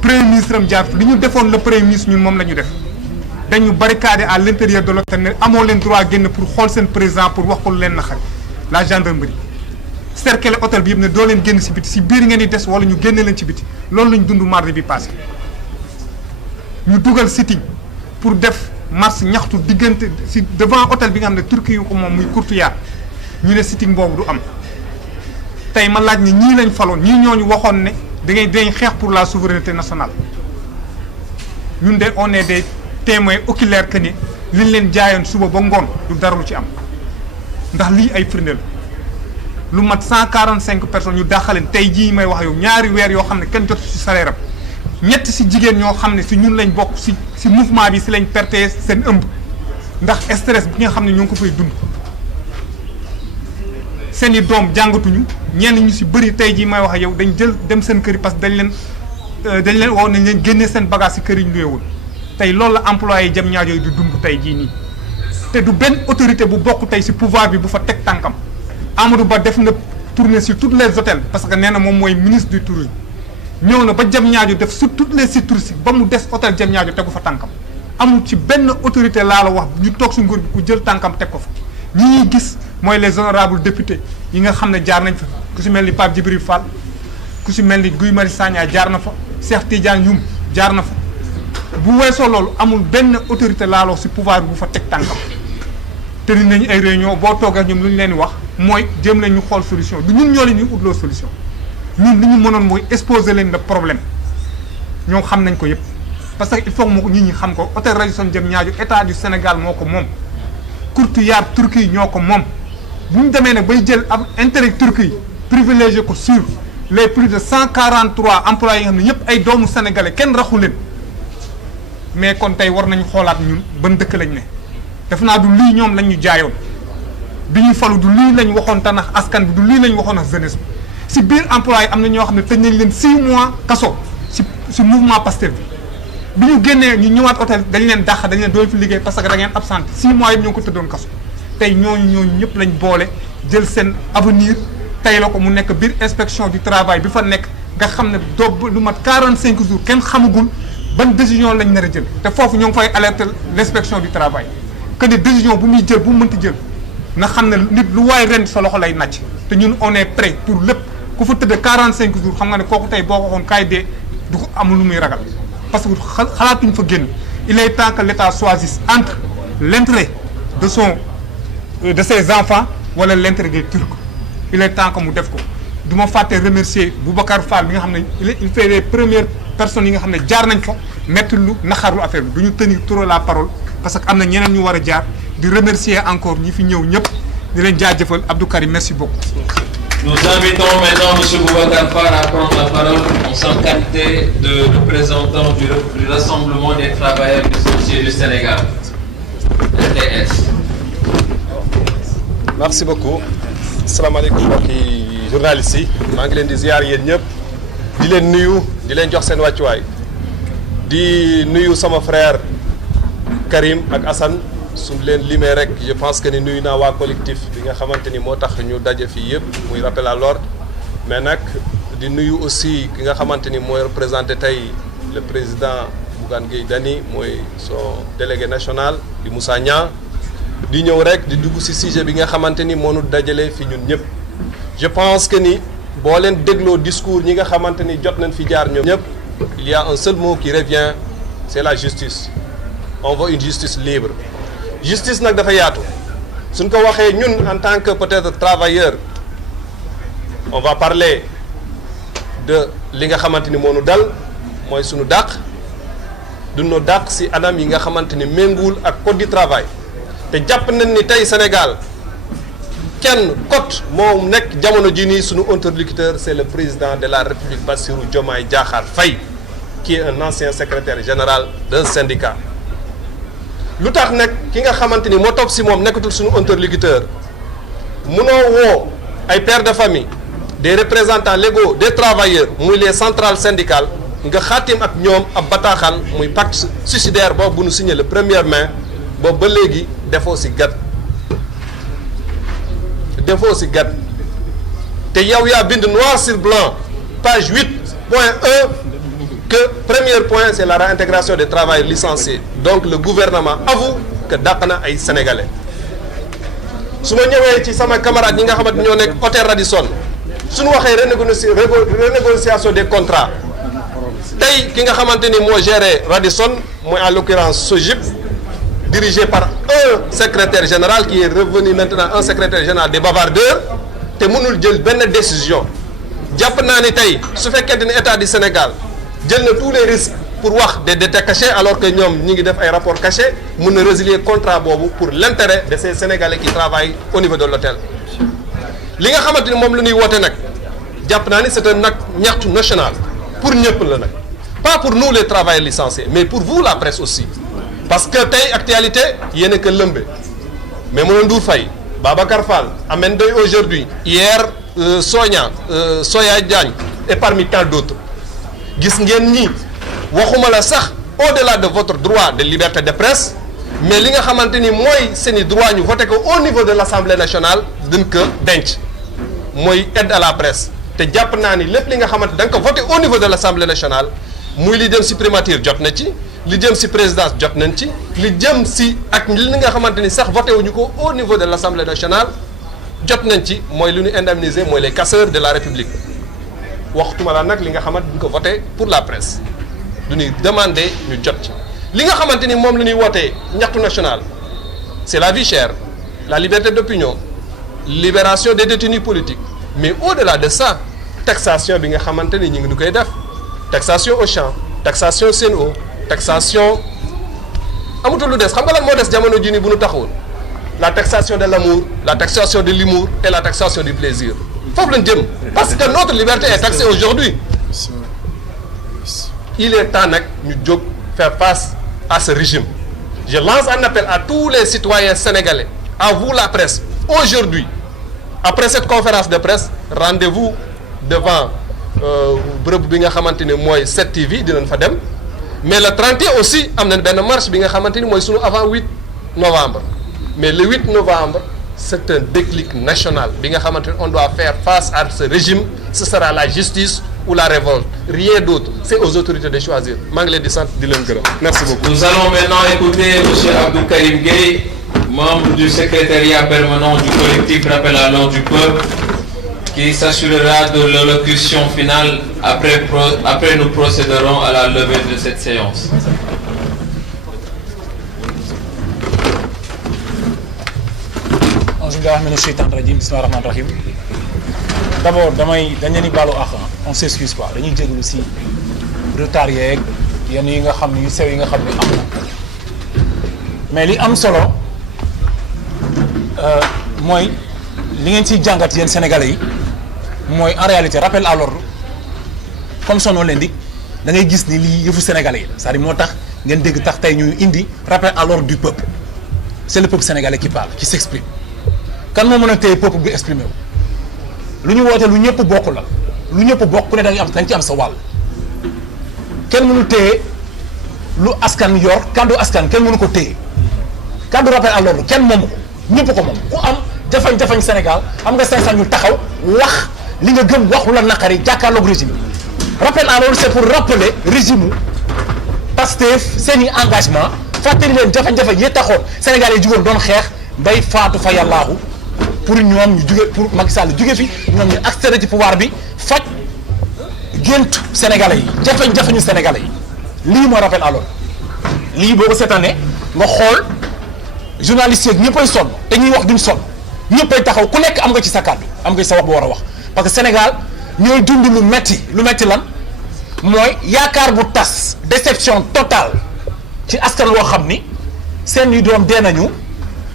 premier ministre am jaar fa li ñu defoon le premier ministre ñun moom la ñu def dañu barricadé à l'intérieur de l'hôtel ne amoo leen droit génn pour xool seen président pour wax ko lu leen naxari la gendarmerie cercle hôtel bi yëpp ne doo leen génn si biti si biir ngeen di des wala ñu génne leen ci biti loolu lañ dund mardi bi passé ñu dugal sitting pour def marche ñaxtu diggante si devant hôtel bi nga xam ne Turquie yu ko moom muy courtier ñu ne sitting boobu du am tey ma laaj ni ñii lañ faloon ñii ñooñu waxoon ne dinañ xeex pour la souveraineté nationale ñun de on est des témoins oculaires que ni liñ leen jaayoon suba ba ngoon du dara lu ci am ndax lii ay firnde la lu mat 145 personnes ñu dàqaleen tey jii may wax yow ñaari weer yoo xam ne kenn jotu ci salaire am ñett si jigéen ñoo xam ne si ñun lañ bokk si mouvement bi si lañ perte seen ëmb ndax stress bi nga xam ne ñoo ngi ko fay dund seen i doom jàngatuñu ñenn ñu si bëri tey jii may wax ak yow dañ jël dem seen kër yi parce que dañ leen woo nañ leen génnee seen bagage si kër yi ñu luyeewul tey loolu la employé yi Diamniadio yi di dund tey jii nii te du benn autorité bu bokk tey si pouvoir bi bu fa teg tànkam Amadou Ba def na tournée sur tous les hôtels parce que nee na moom mooy ministre du tourisme ñëw na ba Diamniadio def sur tous les sites touristiques ba mu des hôtel Diamniadio tegu fa tànkam amul ci benn autorité laa la wax ñu toog si nguur bi ku jël tànkam teg ko fa ñi ñuy gis mooy les honorables députés yi nga xam ne jaar nañ fa ku si mel ni Pape Djibril Fall ku si mel ni Guy Marius Sagna jaar na fa Cheikh Tidiane Youm jaar na fa bu weesoo loolu amul benn autorité laa la wax si pouvoir bi bu fa teg tànkam te ni nañu ay réunion boo toogee ñoom lu ñu leen di wax mooy jëm leen ñu xool solution du ñun ñoo leen ñu utloo solution ñun li ñu mënoon mooy exposer leen le problème ñoo xam nañ ko yëpp parce que il faut que nit ñi xam ko hôtel Radisson Diamniadio état du Sénégal moo ko moom courtier Turquie ñoo ko moom bu ñu demee nag bay jël ab intérêt Turquie privilégié ko sur les plus de 143 employés yi nga xam ne ñëpp ay doomu sénégalais kenn raxu leen mais kon tey war nañu xoolaat ñun ban dëkk lañ ne def naa du lii ñoom lañ ñu jaayoon bi ñuy falu du lii lañ waxoon tanax askan bi du lii lañ waxoon ak jeunesse bi si biir employé am na ñoo xam ne tëj nañ leen 6 mois kaso si mouvement Pastef bi ñu génnee ñu ñëwaat hôtel dañ leen dàq dañ leen doon fi liggéey parce que da ngeen absent 6 mois yëpp ñoo ko tëddoon kaso tey ñooñu ñëpp lañ boole jël seen avenir tey la ko mu nekk biir inspection du travail bi fa nekk nga xam ne doo lu mat 45 jours kenn xamagul ban décision lañ nar a jël te foofu ñoo ngi fay alerter l'inspection du travail que ne décision bu muy jël bu mu mënti jël na xam ne nit lu waay ren sa loxo lay nàcc te ñun on est prêt pour lépp ku fa tëdd 45 jours xam nga ne kooku tey boo ko waxoon kaay dee du ko amul lu muy ragal parce que xalaatuñ fa génn il est temps que l'État choisisse entre l'intérêt de ses enfants wala l'intérêt des Turcs il est temps que mu def ko du ma fàtte remercier Boubacar Fall bi nga xam ne il fait les premières personnes yi nga xam ne jaar nañ fa metti lu naxarlu affaire bi du ñu tenir trop la parole parce que am na ñeneen ñu war a jaar di remercier encore ñi fi ñëw ñëpp di leen jaajëfal Abdou Karim merci beaucoup. Nous invitons maintenant M. Boubacar Fall à prendre la parole en sa qualité de représentant du Rassemblement des travailleurs du foncier du Sénégal, RTS. Merci beaucoup. Asalaamaaleykum mbokki journalistes yi maa ngi leen di ziar yéen ñëpp di leen nuyu di leen jox seen wàccuwaay di nuyu sama frère Karim ak Assane su leen limee rek je pense que ni nuyu naa waa collectif bi nga xamante ni moo tax ñu daje fii yëpp muy rappel à l'ordre mais nag di nuyu aussi ki nga xamante ni mooy représenté tey le président Bougane Gueye Dany mooy son délégué national di Moussa Niang di ñëw rek di dugg ci sujet bi nga xamante ni moo nu dajale fi ñun ñëpp je pense que ni boo leen dégloo discours ñi nga xamante ni jot nañ fi jaar ñoom ñëpp il y a un seul mot qui revient c'est la justice on veut une justice libre justice nag dafa yaatu suñ ko waxee ñun en tant que peut-être travailleur on va parler de li nga xamante ni moo nu dal mooy suñu dàq duñu dàq ci anam yi nga xamante ni méngoowul ak code du travail te jàpp nañ ni tey Sénégal kenn cote moo nekk jamono ji nii suñu interlocuteur c'est le président de la République Bassirou Diomaye Diakhar Faye qui est un ancien secrétaire général d'un syndicat lu tax nag ki nga xamante ni moo topp si moom nekkatul suñu interlocuteur munoo woo ay pères de famille des représentants légaux des travailleurs muy les centrales syndicales nga xaatim ak ñoom ab bataaxal muy pacte suicidaire boobu bu nu signé le 1er mai boobu ba léegi defoo si gat te yow yaa bind noir sur blanc page 8.1 que premier point c'est la réintégration des travailleurs licenciés donc le gouvernement avoue que dàq na ay sénégalais su ma ñëwee ci sama camarade ñi nga xamante ñoo nekk hôtel Radisson suñu waxee renégociation des contrats tey ki nga xamante ni moo géré Radisson mooy en l'occurrence SOGIP dirigé par un secrétaire général qui est revenu maintenant un secrétaire général des bavardeurs te mënul jël benn décision jàpp naa ni tey su fekkente ni état du Sénégal jël na tous les risques pour wax des détails cachés alors que ñoom ñi ngi def ay rapports cachés mën na résilier contrat boobu pour l'intérêt de ces Sénégalais qui travaillent au niveau de l'hôtel li nga xamante ni moom la ñuy woote nag jàpp naa ni c'est un acte ñaxtu national pour ñëpp la nag pas pour nous les travailleurs licenciés mais pour vous la presse aussi parce que tey actualité yéen a ko lëmbe mais Mamadou Ndour Faye Babacar Fall amène deuil aujourd'hui. Hier, Soya Diagne et parmi tant d'autres. Gis ngeen ni waxuma la sax au-delà de votre droit de liberté de presse mais li nga xamanteni moy seeni droit ñu voté ko au niveau de l'Assemblée nationale dañ ko denc moy aide à la presse te japp naa ni lépp li nga xamante da nga ko voté au niveau de l'Assemblée nationale muy li jëm ci primature jot na ci li jëm ci présidence jot nañ ci li jëm ci ak li nga xamanteni sax voté wuñu ko au niveau de l'Assemblée nationale jot nañ ci moy lu ñu indemniser moy les casseurs de la République waxtuma la nag li nga xamante duñ ko voté pour la presse du ñuy demander ñu jot ci li nga xamante ni moom la ñuy wootee ñaxtu national c'est la vie chère la liberté d'opinion libération des détenus politiques mais au-delà de ça taxation bi nga xamante ni ñu ngi ñu koy def taxation Auchan taxation Sen'Eau taxation amatul lu des xam nga lan moo des jamono ji ni bu ñu taxawoon la taxation de l'amour la taxation de l'humour et la taxation du plaisir foofu lañ jëm parce que notre liberté est taxée aujourd'hui il est temps nag ñu jóg faire face à ce régime je lance un appel à tous les citoyens sénégalais à vous la presse aujourd'hui après cette conférence de presse rendez-vous devant bërëb bi nga xamante ni mooy 7TV dinañ fa dem mais le 31 aussi am nañ benn marche bi nga xamante ni mooy sunu avant 8 novembre mais le 8 novembre c'est un déclic national bi nga xamante ni on doit faire face à ce régime ce sera la justice ou la révolte rien d'autre c'est aux autorités de choisir maa ngi leen di sant di leen gërëm merci beaucoup. Nous allons maintenant écouter monsieur Abdou Karim Gueye, membre du secrétariat permanent du collectif Rappel à l'ordre du peuple, qui s'assurera de l'allocution finale. Après nous procéderons à la levée de cette séance. D'abord dañu ni balu àq on s'excuse pas dañuy jégalu si retard yeeg yenn yi nga xam ne yu sew yi nga xam ne am na mais li am solo mooy li ngeen ciy jàngat yéen sénégalais yi mooy en réalité rappel à l'ordre comme son nom l'indique da ngay gis ni lii yëfu sénégalais yi la c'est-à-dire moo tax ngeen dégg tax tey ñuy indi rappel à l'ordre du peuple c'est le peuple sénégalais qui parle qui s'exprime kan moo mën a téye peuple bi exprimer wu lu ñu woote lu ñëpp bokk la lu ñëpp bokk ku ne da nga ci am sa wàll kenn mënu téye lu askan yor kaddu askan kenn mënu ko téye kaddu rappel à l'ordre kenn moomu ko ñëpp ko moom ku am jafañ-jafañ Sénégal am nga 500 ñu taxaw wax li nga gëm waxu la naqari jàkkaarloog régime rappel à l'ordre c'est pour rappeler régime Pastef seeni engagement fàttali leen jafañ-jafañ yi taxoon Sénégal yi jugoon doon xeex bay faatu fa yàllaahu pour ñoom ñu jóge pour Macky Sall jóge fi ñoom ñu accéder ci pouvoir bi faj géntu sénégalais yi jafe-jafe ñu sénégalais yi lii moo rappel à l'ordre lii boo ko seetaanee nga xool journalistes yeeg ñëppay sonn te ñuy wax duñ sonn ñëppay taxaw ku nekk am nga ci sa kàddu am nga ci sa wax bu war a wax parce que Sénégal ñooy dund lu metti lan mooy yaakaar bu tas déception totale ci askan loo xam ni seen i doom dee nañu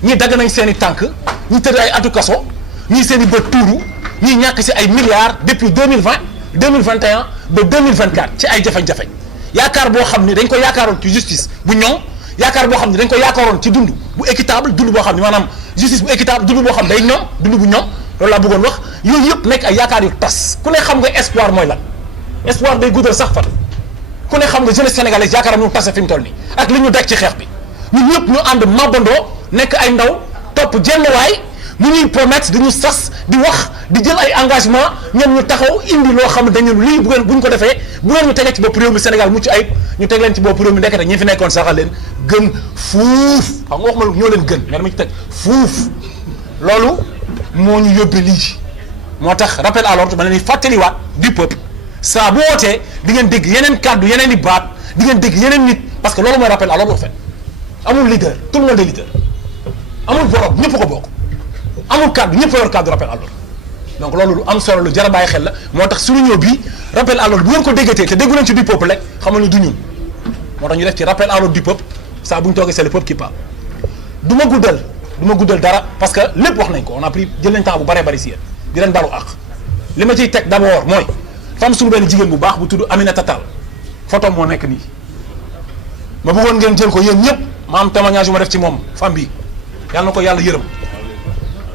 ñii dagg nañ seen i tànk ñi tëdd ay atu kaso ñii seen i bët tuuru ñii ñàkk si ay milliards depuis 2020 2021 ba 2024 ci ay jafe-jafe yaakaar boo xam ni dañ ko yaakaaroon ci justice bu ñoŋ yaakaar boo xam ni dañ ko yaakaaroon ci dund bu équitable dund boo xam ni maanaam justice bu équitable dund boo xam day ñoŋ dund bu ñoŋ loolu laa bëggoon wax yooyu yëpp nekk ay yaakaar yu tas ku ne xam nga espoir mooy lan espoir day guddal sax fan ku ne xam nga jeunesse sénégalaise yaakaaram ñu tase fi mu toll nii ak li ñu daj ci xeex bi ñun ñëpp ñu ànd mabandoo nekk ay ndaw topp jenn waay mu ñuy promettre di ñu sas di wax di jël ay engagement ñoom ñu taxaw indi loo xam ne dañu lii bu ngeen bu ñu ko defee bu ngeen ñu tegee ci bopp réew mi Sénégal mucc ayib ñu teg leen ci bopp réew mi ndekete ñi fi nekkoon saxal leen gën fuuf xam nga wax ma ñoo leen gën mais dama ci teg fuuf loolu moo ñu yóbbee lii moo tax rappel à l'ordre ma leen di fàttaliwaat du peuple saa bu wootee di ngeen dégg yeneen kàddu yeneen i baat di ngeen dégg yeneen nit parce que loolu mooy rappel à l'ordre en fait amul leader tout le monde est leader amul borom ñëpp ko bokk amul kàddu ñëpp yor kàddu rappel à l'ordre donc loolu lu am solo lu jar a bàyyi xel la moo tax suñu ñëw bii rappel à l'ordre bu ngeen ko déggatee te déggu leen ci du peuple rek xamal ni du ñun moo tax ñu def ci rappel à l'ordre du peuple saa bu ñu toogee c'est le peuple qui parle du ma guddal dara parce que lépp wax nañ ko on a pris jël nañ temps bu baree bari si yéen di leen balu àq li ma ciy teg d'abord mooy fam suñu benn jigéen bu baax bu tudd Aminata Tall photo moo nekk nii ma bëggoon ngeen jël ko yéen ñëpp ma am témoignage yu ma def ci moom femme bi yàlla na ko yàlla yërëm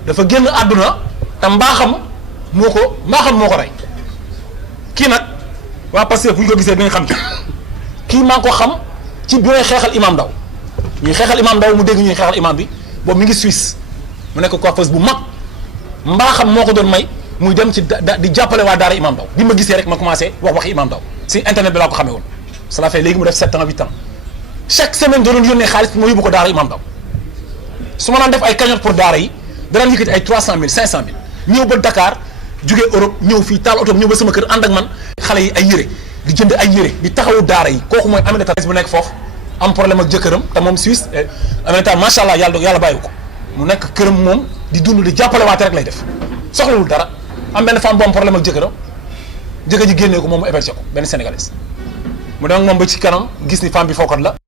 dafa génn àdduna te mbaaxam moo ko rey kii nag waa Pastef bu ñu ko gisee dinañ xam kii maa ko xam ci bi may xeexal imam Ndaw ñuy xeexal imam Ndaw mu dégg ñuy xeexal imam bi boobu mi ngi Suisse mu nekk coiffeuse bu mag mbaaxam moo ko doon may muy dem ci di jàppale waa daara imam Ndaw bi ma gisee rek ma commencé waxi imam Ndaw si internet bi laa ko xamee woon cela fait léegi mu def 7 ans 8 ans chaque semaine da doon yónnee xaalis pour ma yóbbu ko daara imam Ndaw su ma naan def ay cagnotte pour daara yi danaan yëkkati ay 300 000 500 000 ñëw ba Dakar jógee Europe ñëw fii taal oto ñëw ba sama kër ànd ak man xale yi ay yére di jënd ay yére di taxawu daara yi kooku mooy Aminata bu nekk foofu am problème ak jëkkëram te moom Suisse Aminata macha allah yàlla bàyyi ko mu nekk këram moom di dund di jàppale waate rek lay def soxlawul dara am benn femme bu am problème ak jëkkëram jëkkër ji génnee ko moom mu hébergé ko benn sénégalaise mu dem ak moom ba ci kanam gis ni femme bi fookat la